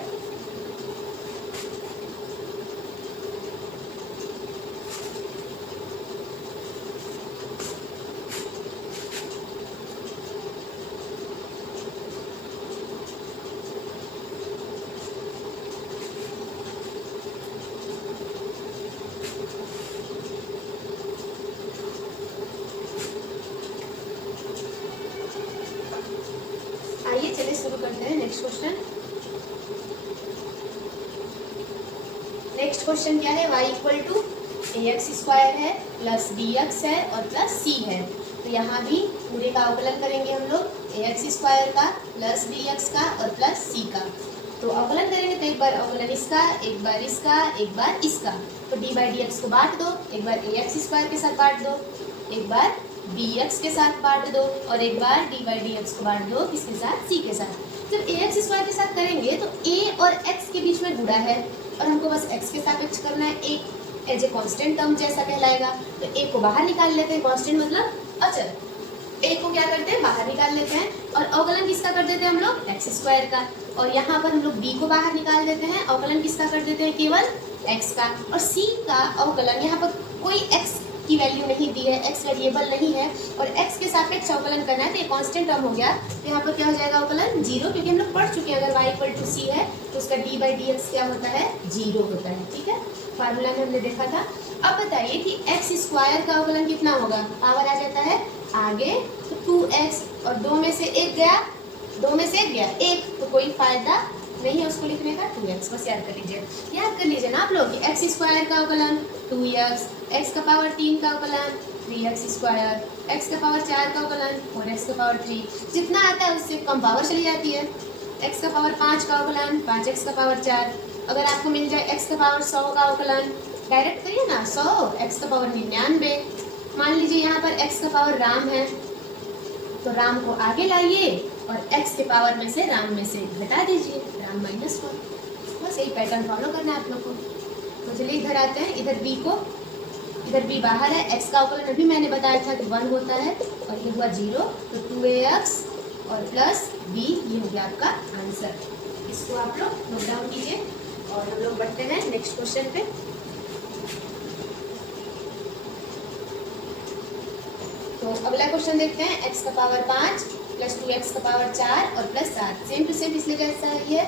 आइए चलिए शुरू करते हैं नेक्स्ट क्वेश्चन। नेक्स्ट क्वेश्चन क्या है, y = ax² है प्लस bx है और प्लस c है। तो यहाँ भी पूरे का अवकलन करेंगे हम लोग ax² का प्लस bx का और प्लस c का। तो अवकलन करेंगे तो एक बार अवकलन इसका, एक बार इसका, एक बार इसका। तो d/dx को बांट दो, एक बार ax² के साथ बांट दो, एक बार bx के साथ बांट दो और एक बार dy/dx को बांट दो किसके साथ, c के साथ। जब ax² के साथ करेंगे तो a और x के बीच में गुणा है और हमको बस x के सापेक्ष करना है, एक एज ए कांस्टेंट टर्म जैसा कहलाएगा। तो a को बाहर निकाल लेते हैं, कांस्टेंट मतलब अचर, a को क्या करते हैं बाहर निकाल लेते हैं और अवकलन किसका कर देते हैं हम लोग, x² का। और यहाँ पर हम लोग b को बाहर निकाल देते हैं, अवकलन किसका कर देते हैं, केवल x का। और c का अवकलन, यहाँ पर कोई x की वैल्यू नहीं दी है, x वेरिएबल नहीं है और x के सापेक्ष अवकलन करना है तो ये कांस्टेंट टर्म हो गया। तो यहाँ पर क्या हो जाएगा अवकलन 0, क्योंकि हम लोग पढ़ चुके हैं अगर y = c है तो उसका d/dx क्या होता है, 0 होता है। ठीक है, फार्मूला में हमने देखा था। अब बताइए कि x² का अवकलन कितना होगा, पावर आ जाता है आगे तो 2x और 2 में से 1 गया, 2 में से 1 गया 1, तो कोई फायदा नहीं है उसको लिखने का, 2x बस याद कर लीजिए ना आप लोग कि x² का अवकलन 2x, x का पावर 3 का अवकलन 3x², x का पावर 4 का अवकलन 4x का पावर 3, जितना आता है उससे कम पावर चली जाती है। x का पावर 5 का अवकलन 5x का पावर 4, अगर आपको मिल जाए x का पावर 100 का अवकलन, डायरेक्ट करिए ना 100, x का पावर 99। मान लीजिए यहाँ पर x का पावर राम है तो राम को आगे लाइए और x के पावर में से राम में से घटा दीजिए, राम -1। बस यही पैटर्न फॉलो करना है आप लोग को। तो चलिए इधर आते हैं, इधर b को, इधर b बाहर है, x का अवकलन अभी मैंने बताया था कि 1 होता है और ये हुआ 0, तो 2ax और प्लस b, ये हो गया आपका आंसर। इसको आप लोग नोट डाउन कीजिए और हम लोग बढ़ते हैं नेक्स्ट क्वेश्चन पे। तो अगला क्वेश्चन देखते हैं, x का पावर 5 प्लस 2x का पावर 4 और प्लस 7, सेम टू सेम इसलिए जैसा ही है।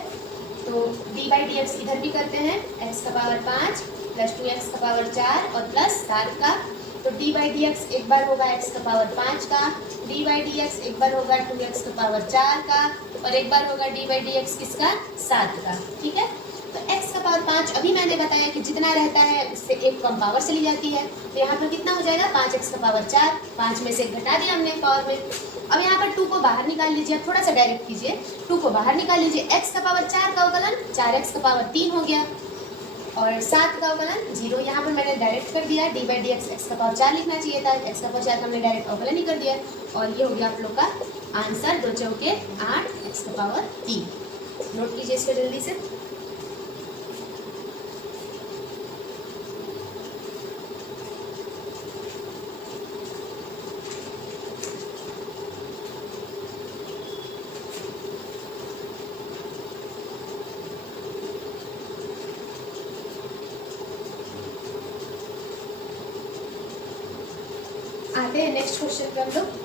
तो d/dx इधर भी करते हैं, x का पावर 5 प्लस 2x का पावर 4 और प्लस 7 का। तो d/dx एक बार होगा x का पावर 5 का, d/dx एक बार होगा 2x का पावर 4 का और एक बार होगा d/dx किसका, 7 का। ठीक है, तो x का पावर 5 अभी मैंने बताया कि जितना रहता है उससे एक कम पावर चली जाती है। तो यहाँ पर कितना हो जाएगा, 5x का पावर 4, 5 में से घटा दिया हमने पावर में। अब यहाँ पर 2 को बाहर निकाल लीजिए, थोड़ा सा डायरेक्ट कीजिए, 2 को बाहर निकाल लीजिए, x का पावर 4 का अवकलन 4x का पावर 3 हो गया। और 7 का अवकलन 0। यहाँ पर मैंने डायरेक्ट कर दिया D by d x, x का पावर 4 लिखना चाहिए था, एक्स का पावर 4 हमने डायरेक्ट अवकलन ही कर दिया। और ये हो गया आप लोग का आंसर, 2 चौके 8 एक्स का पावर 3। नोट कीजिए इसको जल्दी से। आते हैं नेक्स्ट क्वेश्चन पे हम लोग।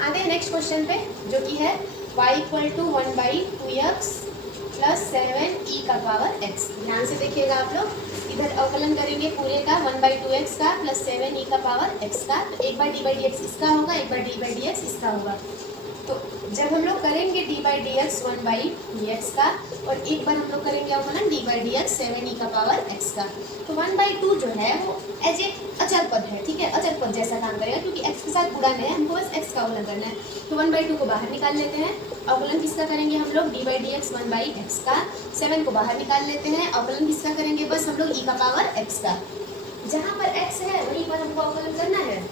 आते हैं नेक्स्ट क्वेश्चन पे जो कि है y equal to 1/2x plus 7e का पावर x। ध्यान से देखिएगा आप लोग, इधर अवकलन करेंगे पूरे का 1/2x का प्लस 7e का पावर x का। तो एक बार डी बाई डी एक्स इसका होगा, एक बार डी बाई डी एक्स इसका होगा। तो जब हम लोग करेंगे D by d x 1/2x का और एक बार हम लोग करेंगे अवकलन D by d x 7e का पावर x का, तो 1/2 जो है वो एज ए अचर पद है, ठीक है, अचर पद जैसा काम करेगा क्योंकि x के साथ गुणा है, हमको बस x का अवकलन करना है। तो 1/2 को बाहर निकाल लेते हैं, अवकलन किसका करेंगे हम लोग D by d x 1/x का। 7 को बाहर निकाल लेते हैं, अवकलन किसका करेंगे बस हम लोग e का पावर x का। जहाँ पर x है वहीं पर हमको अवकलन करना है।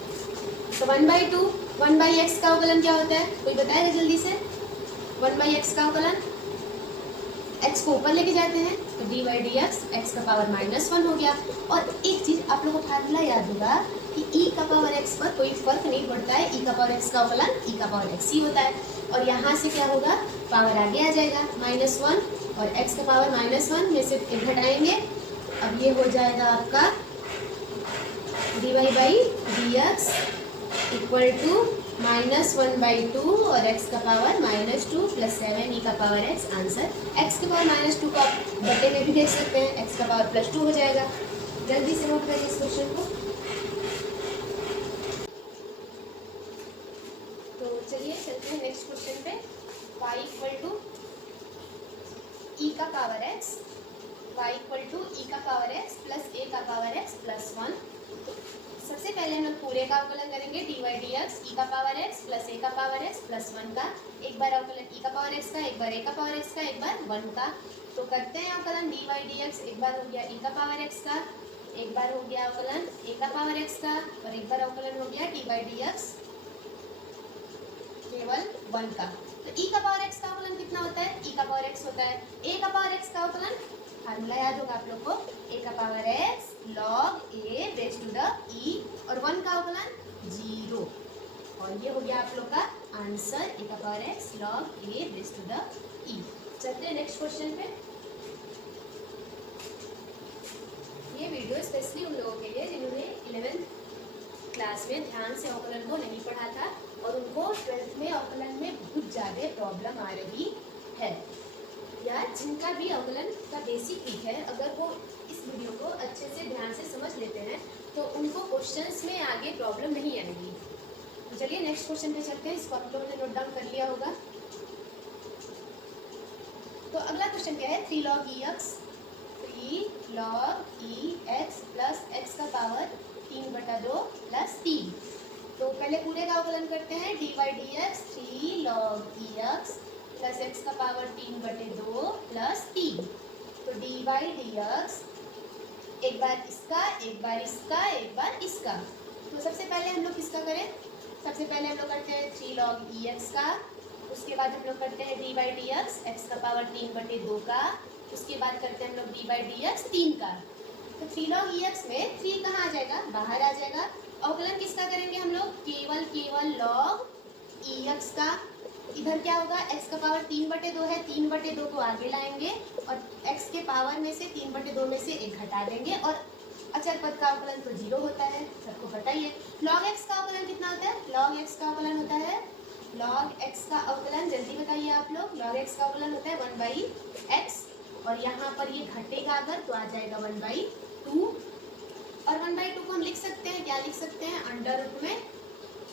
तो 1/2 1/x का अवकलन क्या होता है, कोई बताएगा जल्दी से। 1/x का अवकलन x को ऊपर लेके जाते हैं तो D by d x x का पावर -1 हो गया। और एक चीज आप लोगों को फार्मूला याद होगा कि e का पावर x पर कोई फर्क नहीं पड़ता है, e का पावर x का अवकलन e का पावर x ही होता है। और यहाँ से क्या होगा, पावर आगे आ जाएगा -1 और x का पावर -1 में से एक घटाएंगे। अब ये हो जाएगा आपका d y by d x equal to -1/2 और x का पावर -2 प्लस 7e का पावर x। आंसर x के पावर -2 को आप बटे में भी देख सकते हैं, x का पावर +2 हो जाएगा। जल्दी से नोट करिए इस क्वेश्चन को। तो चलिए चलते हैं नेक्स्ट क्वेश्चन पे। y इक्वल टू e का power x, y equal to e का पावर x प्लस a का पावर x प्लस 1। सबसे पहले हम लोग पूरे का अवकलन करेंगे d y d x e का पावर एक्स प्लस ए का पावर एक्स प्लस 1 का। एक बार अवकलन ई का पावर एक्स का, एक बार ए का पावर एक्स का, एक बार 1 का। तो करते हैं अवकलन डी वाई डी एक्स। एक बार हो गया ई का पावर एक्स का, एक बार हो गया अवकलन ए का पावर एक्स का और एक बार अवकलन हो गया डी वाई डी एक्स केवल 1 का। तो ई का पावर एक्स का अवकलन कितना होता है, ई का पावर एक्स होता है। ए का पावर एक्स का अवकलन फार्मूला याद होगा आप लोग को, ए का power x log a raise to the e और 1 का अवकलन 0। और ये हो गया आप लोग का आंसर, ए का power x log a raise to the e. चलते हैं नेक्स्ट क्वेश्चन पे। ये वीडियो स्पेशली उन लोगों के लिए जिन्होंने 11th क्लास में ध्यान से अवकलन को नहीं पढ़ा था और उनको 12th में अवकलन में बहुत ज़्यादा प्रॉब्लम आ रही है, या जिनका भी अवकलन का बेसिक वीक है, अगर वो इस वीडियो को अच्छे से ध्यान से समझ लेते हैं तो उनको क्वेश्चंस में आगे प्रॉब्लम नहीं आएगी। तो चलिए नेक्स्ट क्वेश्चन पे चलते हैं। इसको आप लोगों ने नोट डाउन कर लिया होगा। तो अगला क्वेश्चन क्या है, 3 log e x, 3 log e x plus x का पावर 3/2 प्लस 3। तो पहले पूरे का अवकलन करते हैं, d by d x 3 log e x plus x का पावर 3/2 प्लस 3। तो डी बाई डी एक्स एक बार इसका, एक बार इसका, एक बार इसका। तो सबसे पहले हम लोग किसका करें, सबसे पहले हम लोग करते हैं 3 log e x का, उसके बाद हम लोग करते हैं d by d x x का पावर 3/2 का, उसके बाद करते हैं हम लोग डी बाई डी एक्स 3 का। तो 3 log e x में 3 कहाँ आ जाएगा, बाहर आ जाएगा। अवकलन किसका करेंगे हम लोग, केवल log e x का। इधर क्या होगा, x का पावर 3/2 है, 3/2 को आगे लाएंगे और x के पावर में से 3/2 में से 1 घटा देंगे और अचर पद का अवकलन तो 0 होता है, सबको पता ही है। log x का अवकलन कितना होता है, log x का अवकलन होता है, log x का अवकलन जल्दी बताइए आप लोग, log x का अवकलन होता है 1/x और यहाँ पर ये घटेगा अगर तो आ जाएगा 1/2 और 1/2 को हम लिख सकते हैं, क्या लिख सकते हैं, अंडर में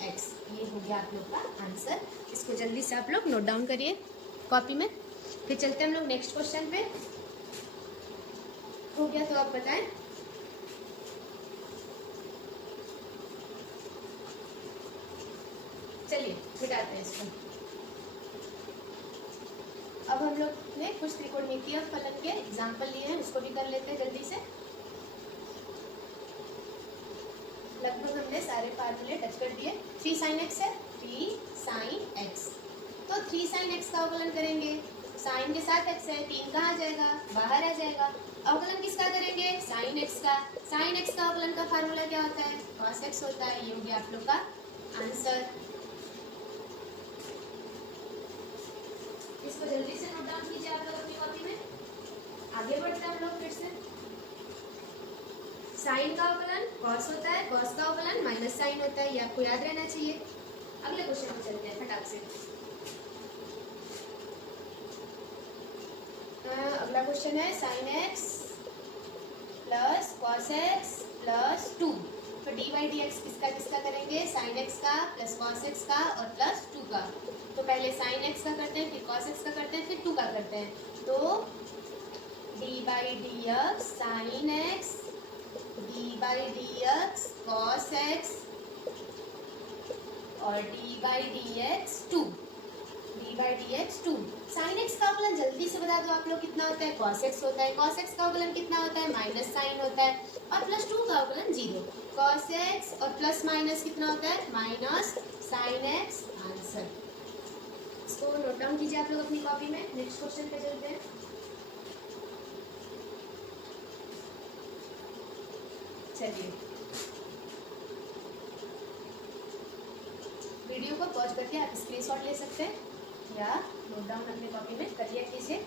x। ये हो गया आप लोग का आंसर। इसको जल्दी से आप लोग नोट डाउन करिए कॉपी में। फिर चलते हैं हम लोग नेक्स्ट क्वेश्चन पे। हो गया तो आप बताएं। कुछ त्रिकोणमितीय फलन के एग्जाम्पल लिए हैं, उसको भी कर लेते हैं जल्दी से। लगभग हमने सारे फार्मूले टच कर दिए। 3 sin x है, 3 sin x, तो 3 sin x का अवकलन करेंगे। साइन के साथ x है, 3 कहाँ आ जाएगा, बाहर आ जाएगा। अवकलन किसका करेंगे, sin x का। sin x का अवकलन का फार्मूला क्या होता है, cos x होता है। ये हो गया आप लोग का आंसर। इसको जल्दी से नोट डाउन कीजिए आप लोग अपनी कॉपी में। आगे बढ़ते हैं हम लोग फिर से। साइन का अवकलन cos होता है, cos का अवकलन माइनस साइन होता है, ये आपको याद रहना चाहिए। अगले क्वेश्चन में चलते हैं फटाक से। अगला क्वेश्चन है sin x plus cos x plus 2। तो डी बाई डी एक्स किसका किसका करेंगे, sin x का प्लस cos x का और प्लस 2 का। तो पहले sin x का करते हैं, फिर cos x का करते हैं, फिर 2 का करते हैं। तो D by d x sine x, D by d x cos x और D by d x 2, D by d x 2। Sine x का अवकलन जल्दी से बता दो आप लोग कितना होता है, cos x होता है। cos x का अवकलन कितना होता है, माइनस साइन होता है, और प्लस 2 का अवकलन 0। cos x और प्लस माइनस कितना होता है, माइनस साइन x। आंसर इसको नोट डाउन कीजिए आप लोग अपनी कॉपी में। नेक्स्ट क्वेश्चन पे चलते हैं। चलिए वीडियो को पॉज करके आप स्क्रीनशॉट ले सकते हैं या नोट डाउन अपनी कॉपी में कर लिया कीजिए।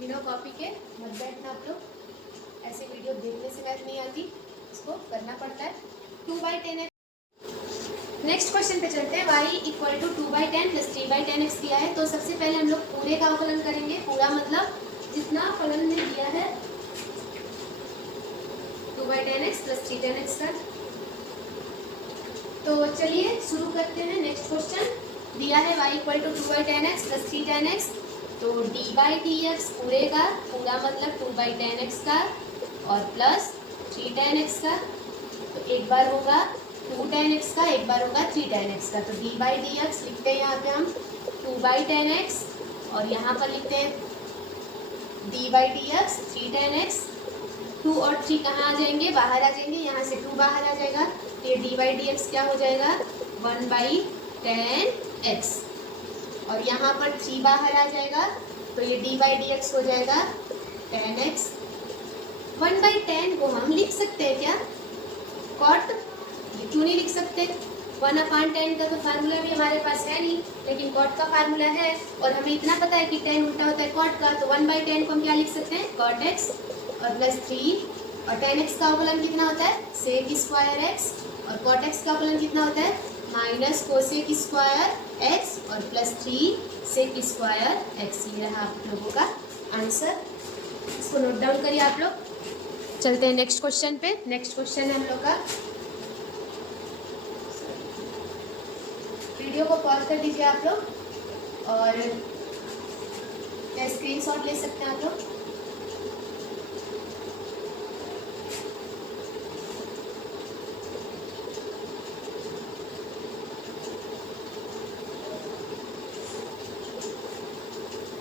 बिना कॉपी के मत बैठना आप लोग, ऐसे वीडियो देखने से मैथ नहीं आती, इसको करना पड़ता है। 2/10 x। नेक्स्ट क्वेश्चन पे चलते हैं। y equal to 2/10 plus 3/10x दिया है, तो सबसे पहले हम लोग पूरे का अवकलन करेंगे। पूरा मतलब जितना फलन में दिया है 2/10x प्लस 3/10x का। तो चलिए शुरू करते हैं। नेक्स्ट क्वेश्चन दिया है y equal to 2/10x plus 3/10x, तो d बाई डी एक्स पूरे का, पूरा मतलब 2/10x का और प्लस 3/10x का। तो एक बार होगा 2/10x का, एक बार होगा 3/10x का। तो d बाई डी एक्स लिखते हैं यहाँ पे हम 2/10x और यहाँ पर लिखते हैं d by d x 3/10x। 2 और 3 कहाँ आ जाएंगे, बाहर आ जाएंगे, यहाँ से 2 बाहर आ जाएगा। तो ये d बाई डी एक्स क्या हो जाएगा, 1/10x और यहाँ पर 3 बाहर आ जाएगा, तो ये d बाई डी एक्स हो जाएगा 10x। 1/10 को हम लिख सकते हैं क्या, कॉट, क्यों नहीं लिख सकते। 1/10 का तो फार्मूला भी हमारे पास है नहीं, लेकिन कॉट का फार्मूला है और हमें इतना पता है कि 10 उल्टा होता है कॉट का। तो 1/10 को हम क्या लिख सकते हैं, कॉट x और प्लस 3, और 10x का अवकलन कितना होता है, सेक स्क्वायर x, और कॉट x का अवकलन कितना होता है, माइनस कोसेक स्क्वायर x और प्लस 3 सेक स्क्वायर x। ये रहा आप लोगों का आंसर। इसको नोट डाउन करिए आप लोग। चलते हैं नेक्स्ट क्वेश्चन पे। नेक्स्ट क्वेश्चन है हम लोग का, वीडियो को पॉज कर दीजिए आप लोग और स्क्रीनशॉट ले सकते हैं आप लोग।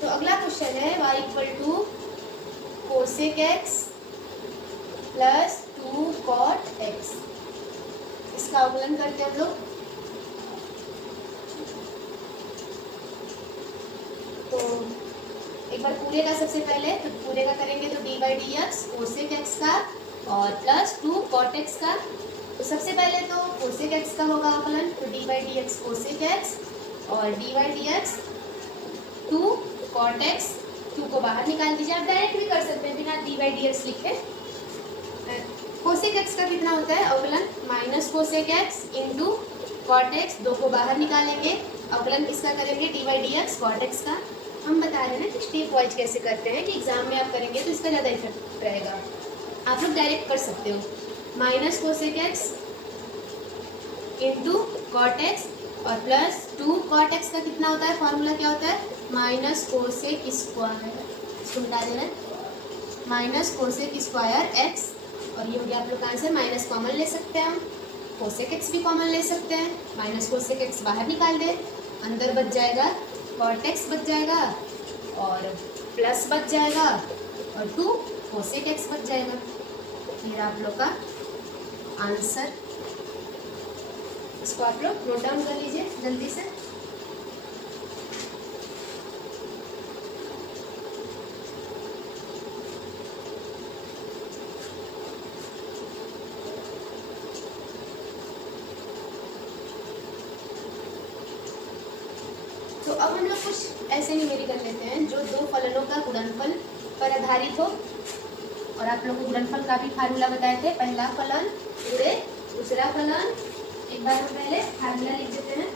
तो अगला क्वेश्चन है y equal to cosec x plus 2 cot x। इसका अवकलन करते हैं हम लोग। तो एक बार पूरे का सबसे पहले, तो पूरे का करेंगे तो d by d x cosec x का और प्लस 2 कॉट x का। तो सबसे पहले तो कोसेक x का होगा अवकलन, तो d by d x cosec x और d by d x 2 cot x। 2 को बाहर निकाल दीजिए, आप डायरेक्ट भी कर सकते हैं बिना d बाई डी एक्स लिखे। कोसेक x का कितना होता है अवकलन, minus cosec x into cot x। 2 को बाहर निकालेंगे, अवकलन किसका करेंगे, d by d x cot x का। हम बता रहे हैं ना कि स्टेप वाइज कैसे करते हैं, कि एग्जाम में आप करेंगे तो इसका ज़्यादा इफेक्ट रहेगा। आप लोग डायरेक्ट कर सकते हो, minus cosec x into cot x और प्लस 2 कॉट x का कितना होता है, फॉर्मूला क्या होता है, माइनस कोसेक स्क्वायर, इसको बता देना है, माइनस कोसेक स्क्वायर x। और ये हो गया आप लोग का आंसर। माइनस कॉमन ले सकते हैं हम, कोसेक x भी कॉमन ले सकते हैं। माइनस कोसेक x बाहर निकाल दे, अंदर बच जाएगा कॉट x बच जाएगा और प्लस बच जाएगा और 2 कोसेक एक्स बच जाएगा। ये आप लोग का आंसर। इसको आप लोग नोट डाउन कर लीजिए जल्दी से। तो अब हम लोग कुछ ऐसे न्यूमेरिकल लेते हैं जो दो फलनों का गुणनफल पर आधारित हो। और आप लोगों को गुणनफल का भी फार्मूला बताए थे, पहला फलन गुणे दूसरा फलन। एक बार हम पहले फार्मूला लिख देते हैं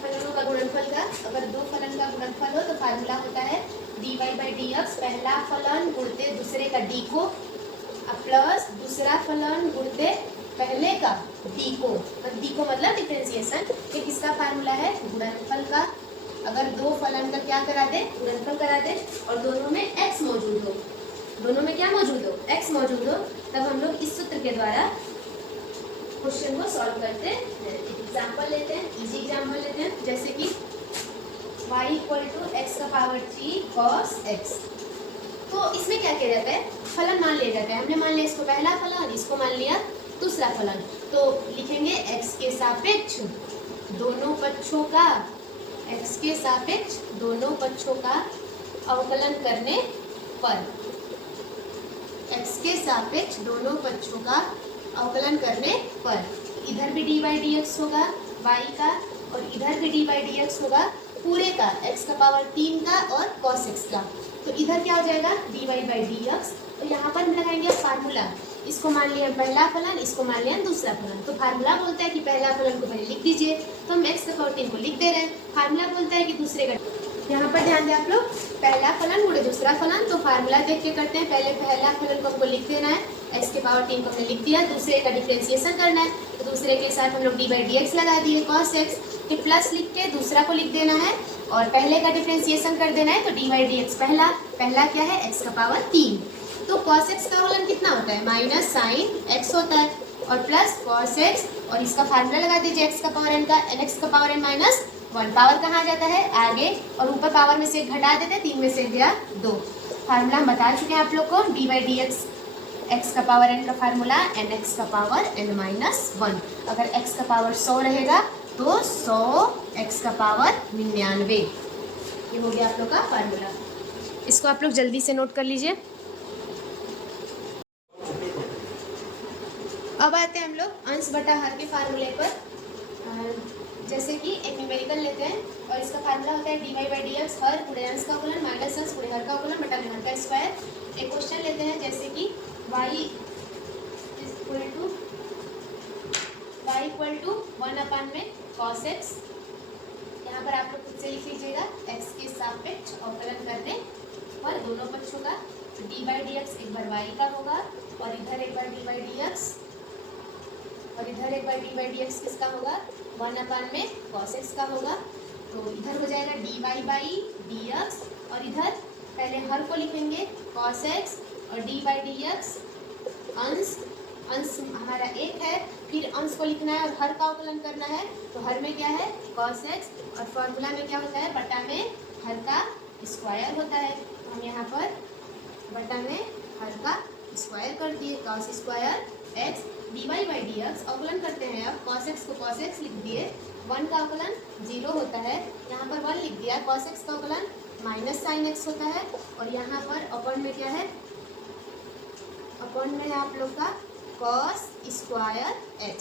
फलनों का गुणनफल का। अगर दो फलन का गुणनफल हो तो फार्मूला होता है dy/dx, पहला फलन गुणते दूसरे का d को, प्लस दूसरा फलन गुणते पहले का d को। d को मतलब डिफरेंशिएशन। ये किसका फार्मूला है? गुणनफल का। अगर दो फलन का क्या करा दे? गुणनफल करा दे और दोनों में x मौजूद हो, दोनों में क्या मौजूद हो? x मौजूद हो, तब हम लोग इस सूत्र के द्वारा क्वेश्चन को सॉल्व करते हैं। एग्जाम्पल लेते हैं, इजी एग्जाम्पल लेते हैं, जैसे कि y = x⁻³ cos x। तो इसमें क्या किया जाता है? फलन मान लिया जाता है। हमने मान लिया इसको पहला फलन, इसको मान लिया दूसरा फलन। तो लिखेंगे x के सापेक्ष दोनों पक्षों का, x के सापेक्ष दोनों पक्षों का अवकलन करने पर, x के सापेक्ष दोनों पक्षों का अवकलन करने पर इधर भी dy/dx होगा y का और इधर भी dy/dx होगा पूरे का, x⁻³ का और cos x का। तो इधर क्या हो जाएगा? dy/dx। तो यहाँ पर हम लगाएंगे फार्मूला। इसको मान लिया पहला फलन, इसको मान लिया दूसरा फलन। तो फार्मूला बोलता है कि पहला फलन को पहले लिख दीजिए, तो हम x⁻³ को लिख दे रहे हैं। फार्मूला बोलता है कि दूसरे का, यहाँ पर ध्यान दें आप लोग, पहला फलन गुणे दूसरा फलन। तो फार्मूला देख के करते हैं। पहले पहला फलन को हमको लिख देना है, x⁻³ को हमने लिख दिया, दूसरे का डिफरेंशिएशन करना है। तो दूसरे के साथ हम लोग dy/dx लगा दिए cos x, फिर प्लस लिख के दूसरा को लिख देना है और पहले का डिफरेंशिएशन कर देना है। तो dy/dx पहला क्या है? x⁻³ तो cos x का अवकलन कितना होता है? माइनस sin x होता है और प्लस cos x और इसका फार्मूला लगा दीजिए x⁻n का, nx⁻n - 1। पावर कहाँ जाता है? आगे, और ऊपर पावर में से एक घटा देते हैं, 3 में से गया 2। फार्मूला हम बता चुके हैं आप लोग को, dy/dx x⁻n का फार्मूला nx⁻n - 1। अगर x का पावर 100 रहेगा तो 100 x⁻99। ये हो गया आप लोग का फार्मूला। इसको आप लोग जल्दी से नोट कर लीजिए। अब आते हैं हम लोग अंश बटा हर के फार्मूले पर। जैसे कि एक न्यूमेरिकल लेते हैं और इसका फार्मूला होता है dy/dx हर गुणे अंश का अवकलन माइनस अंश गुणे हर का अवकलन बटा हर का स्क्वायर। एक क्वेश्चन लेते हैं जैसे कि y = 1/cos x। यहाँ पर आप लोग खुद से लिख लीजिएगा x के सापेक्ष अवकलन करने पर दोनों पक्षों का। dy/dx एक बार y का होगा और इधर एक बार dy/dx और इधर एक बार dy/dx किसका होगा? 1/cos x का होगा। तो इधर हो जाएगा dy/dx और इधर पहले हर को लिखेंगे cos x और dy/dx अंश हमारा एक है, फिर अंश को लिखना है और हर का अवकलन करना है। तो हर में क्या है? cos x और फॉर्मूला में क्या होता है? बटा में हर का स्क्वायर होता है। तो हम यहाँ पर बटा में हर का स्क्वायर कर दिए, cos स्क्वायर x dy/dx अवकलन करते हैं। अब cos x को cos x लिख दिए, 1 का अवकलन 0 होता है, यहाँ पर 1 लिख दिया। cos x का अवकलन माइनस sin x होता है और यहाँ पर अपन में क्या है? अपन में है आप लोग का cos स्क्वायर x।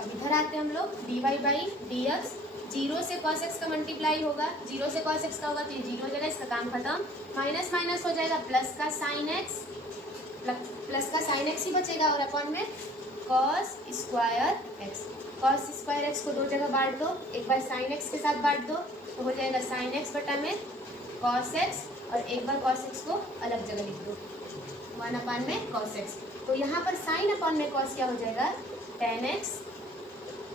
अब इधर आते हैं हम लोग dy/dx 0 से cos x का मल्टीप्लाई होगा, 0 से cos x का होगा तो ये 0 हो जाएगा, इसका काम खत्म। माइनस माइनस हो जाएगा, प्लस का sin x ही बचेगा और अपन में cos square x। cos square x को 2 जगह बांट दो, एक बार sin x के साथ बांट दो तो हो जाएगा sin x बटा में cos x और एक बार cos x को अलग जगह लिख दो, 1/cos x। तो यहाँ पर sin cos क्या हो जाएगा? tan x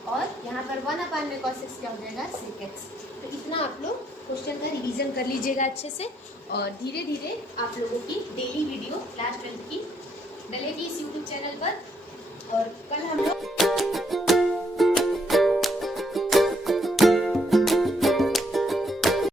और यहाँ पर 1/cos x क्या हो जाएगा? sec x। तो इतना आप लोग क्वेश्चन का रिवीजन कर लीजिएगा अच्छे से और धीरे धीरे आप लोगों की डेली वीडियो क्लास 12 की डलेगी इस यूट्यूब चैनल पर। और कल हम लोग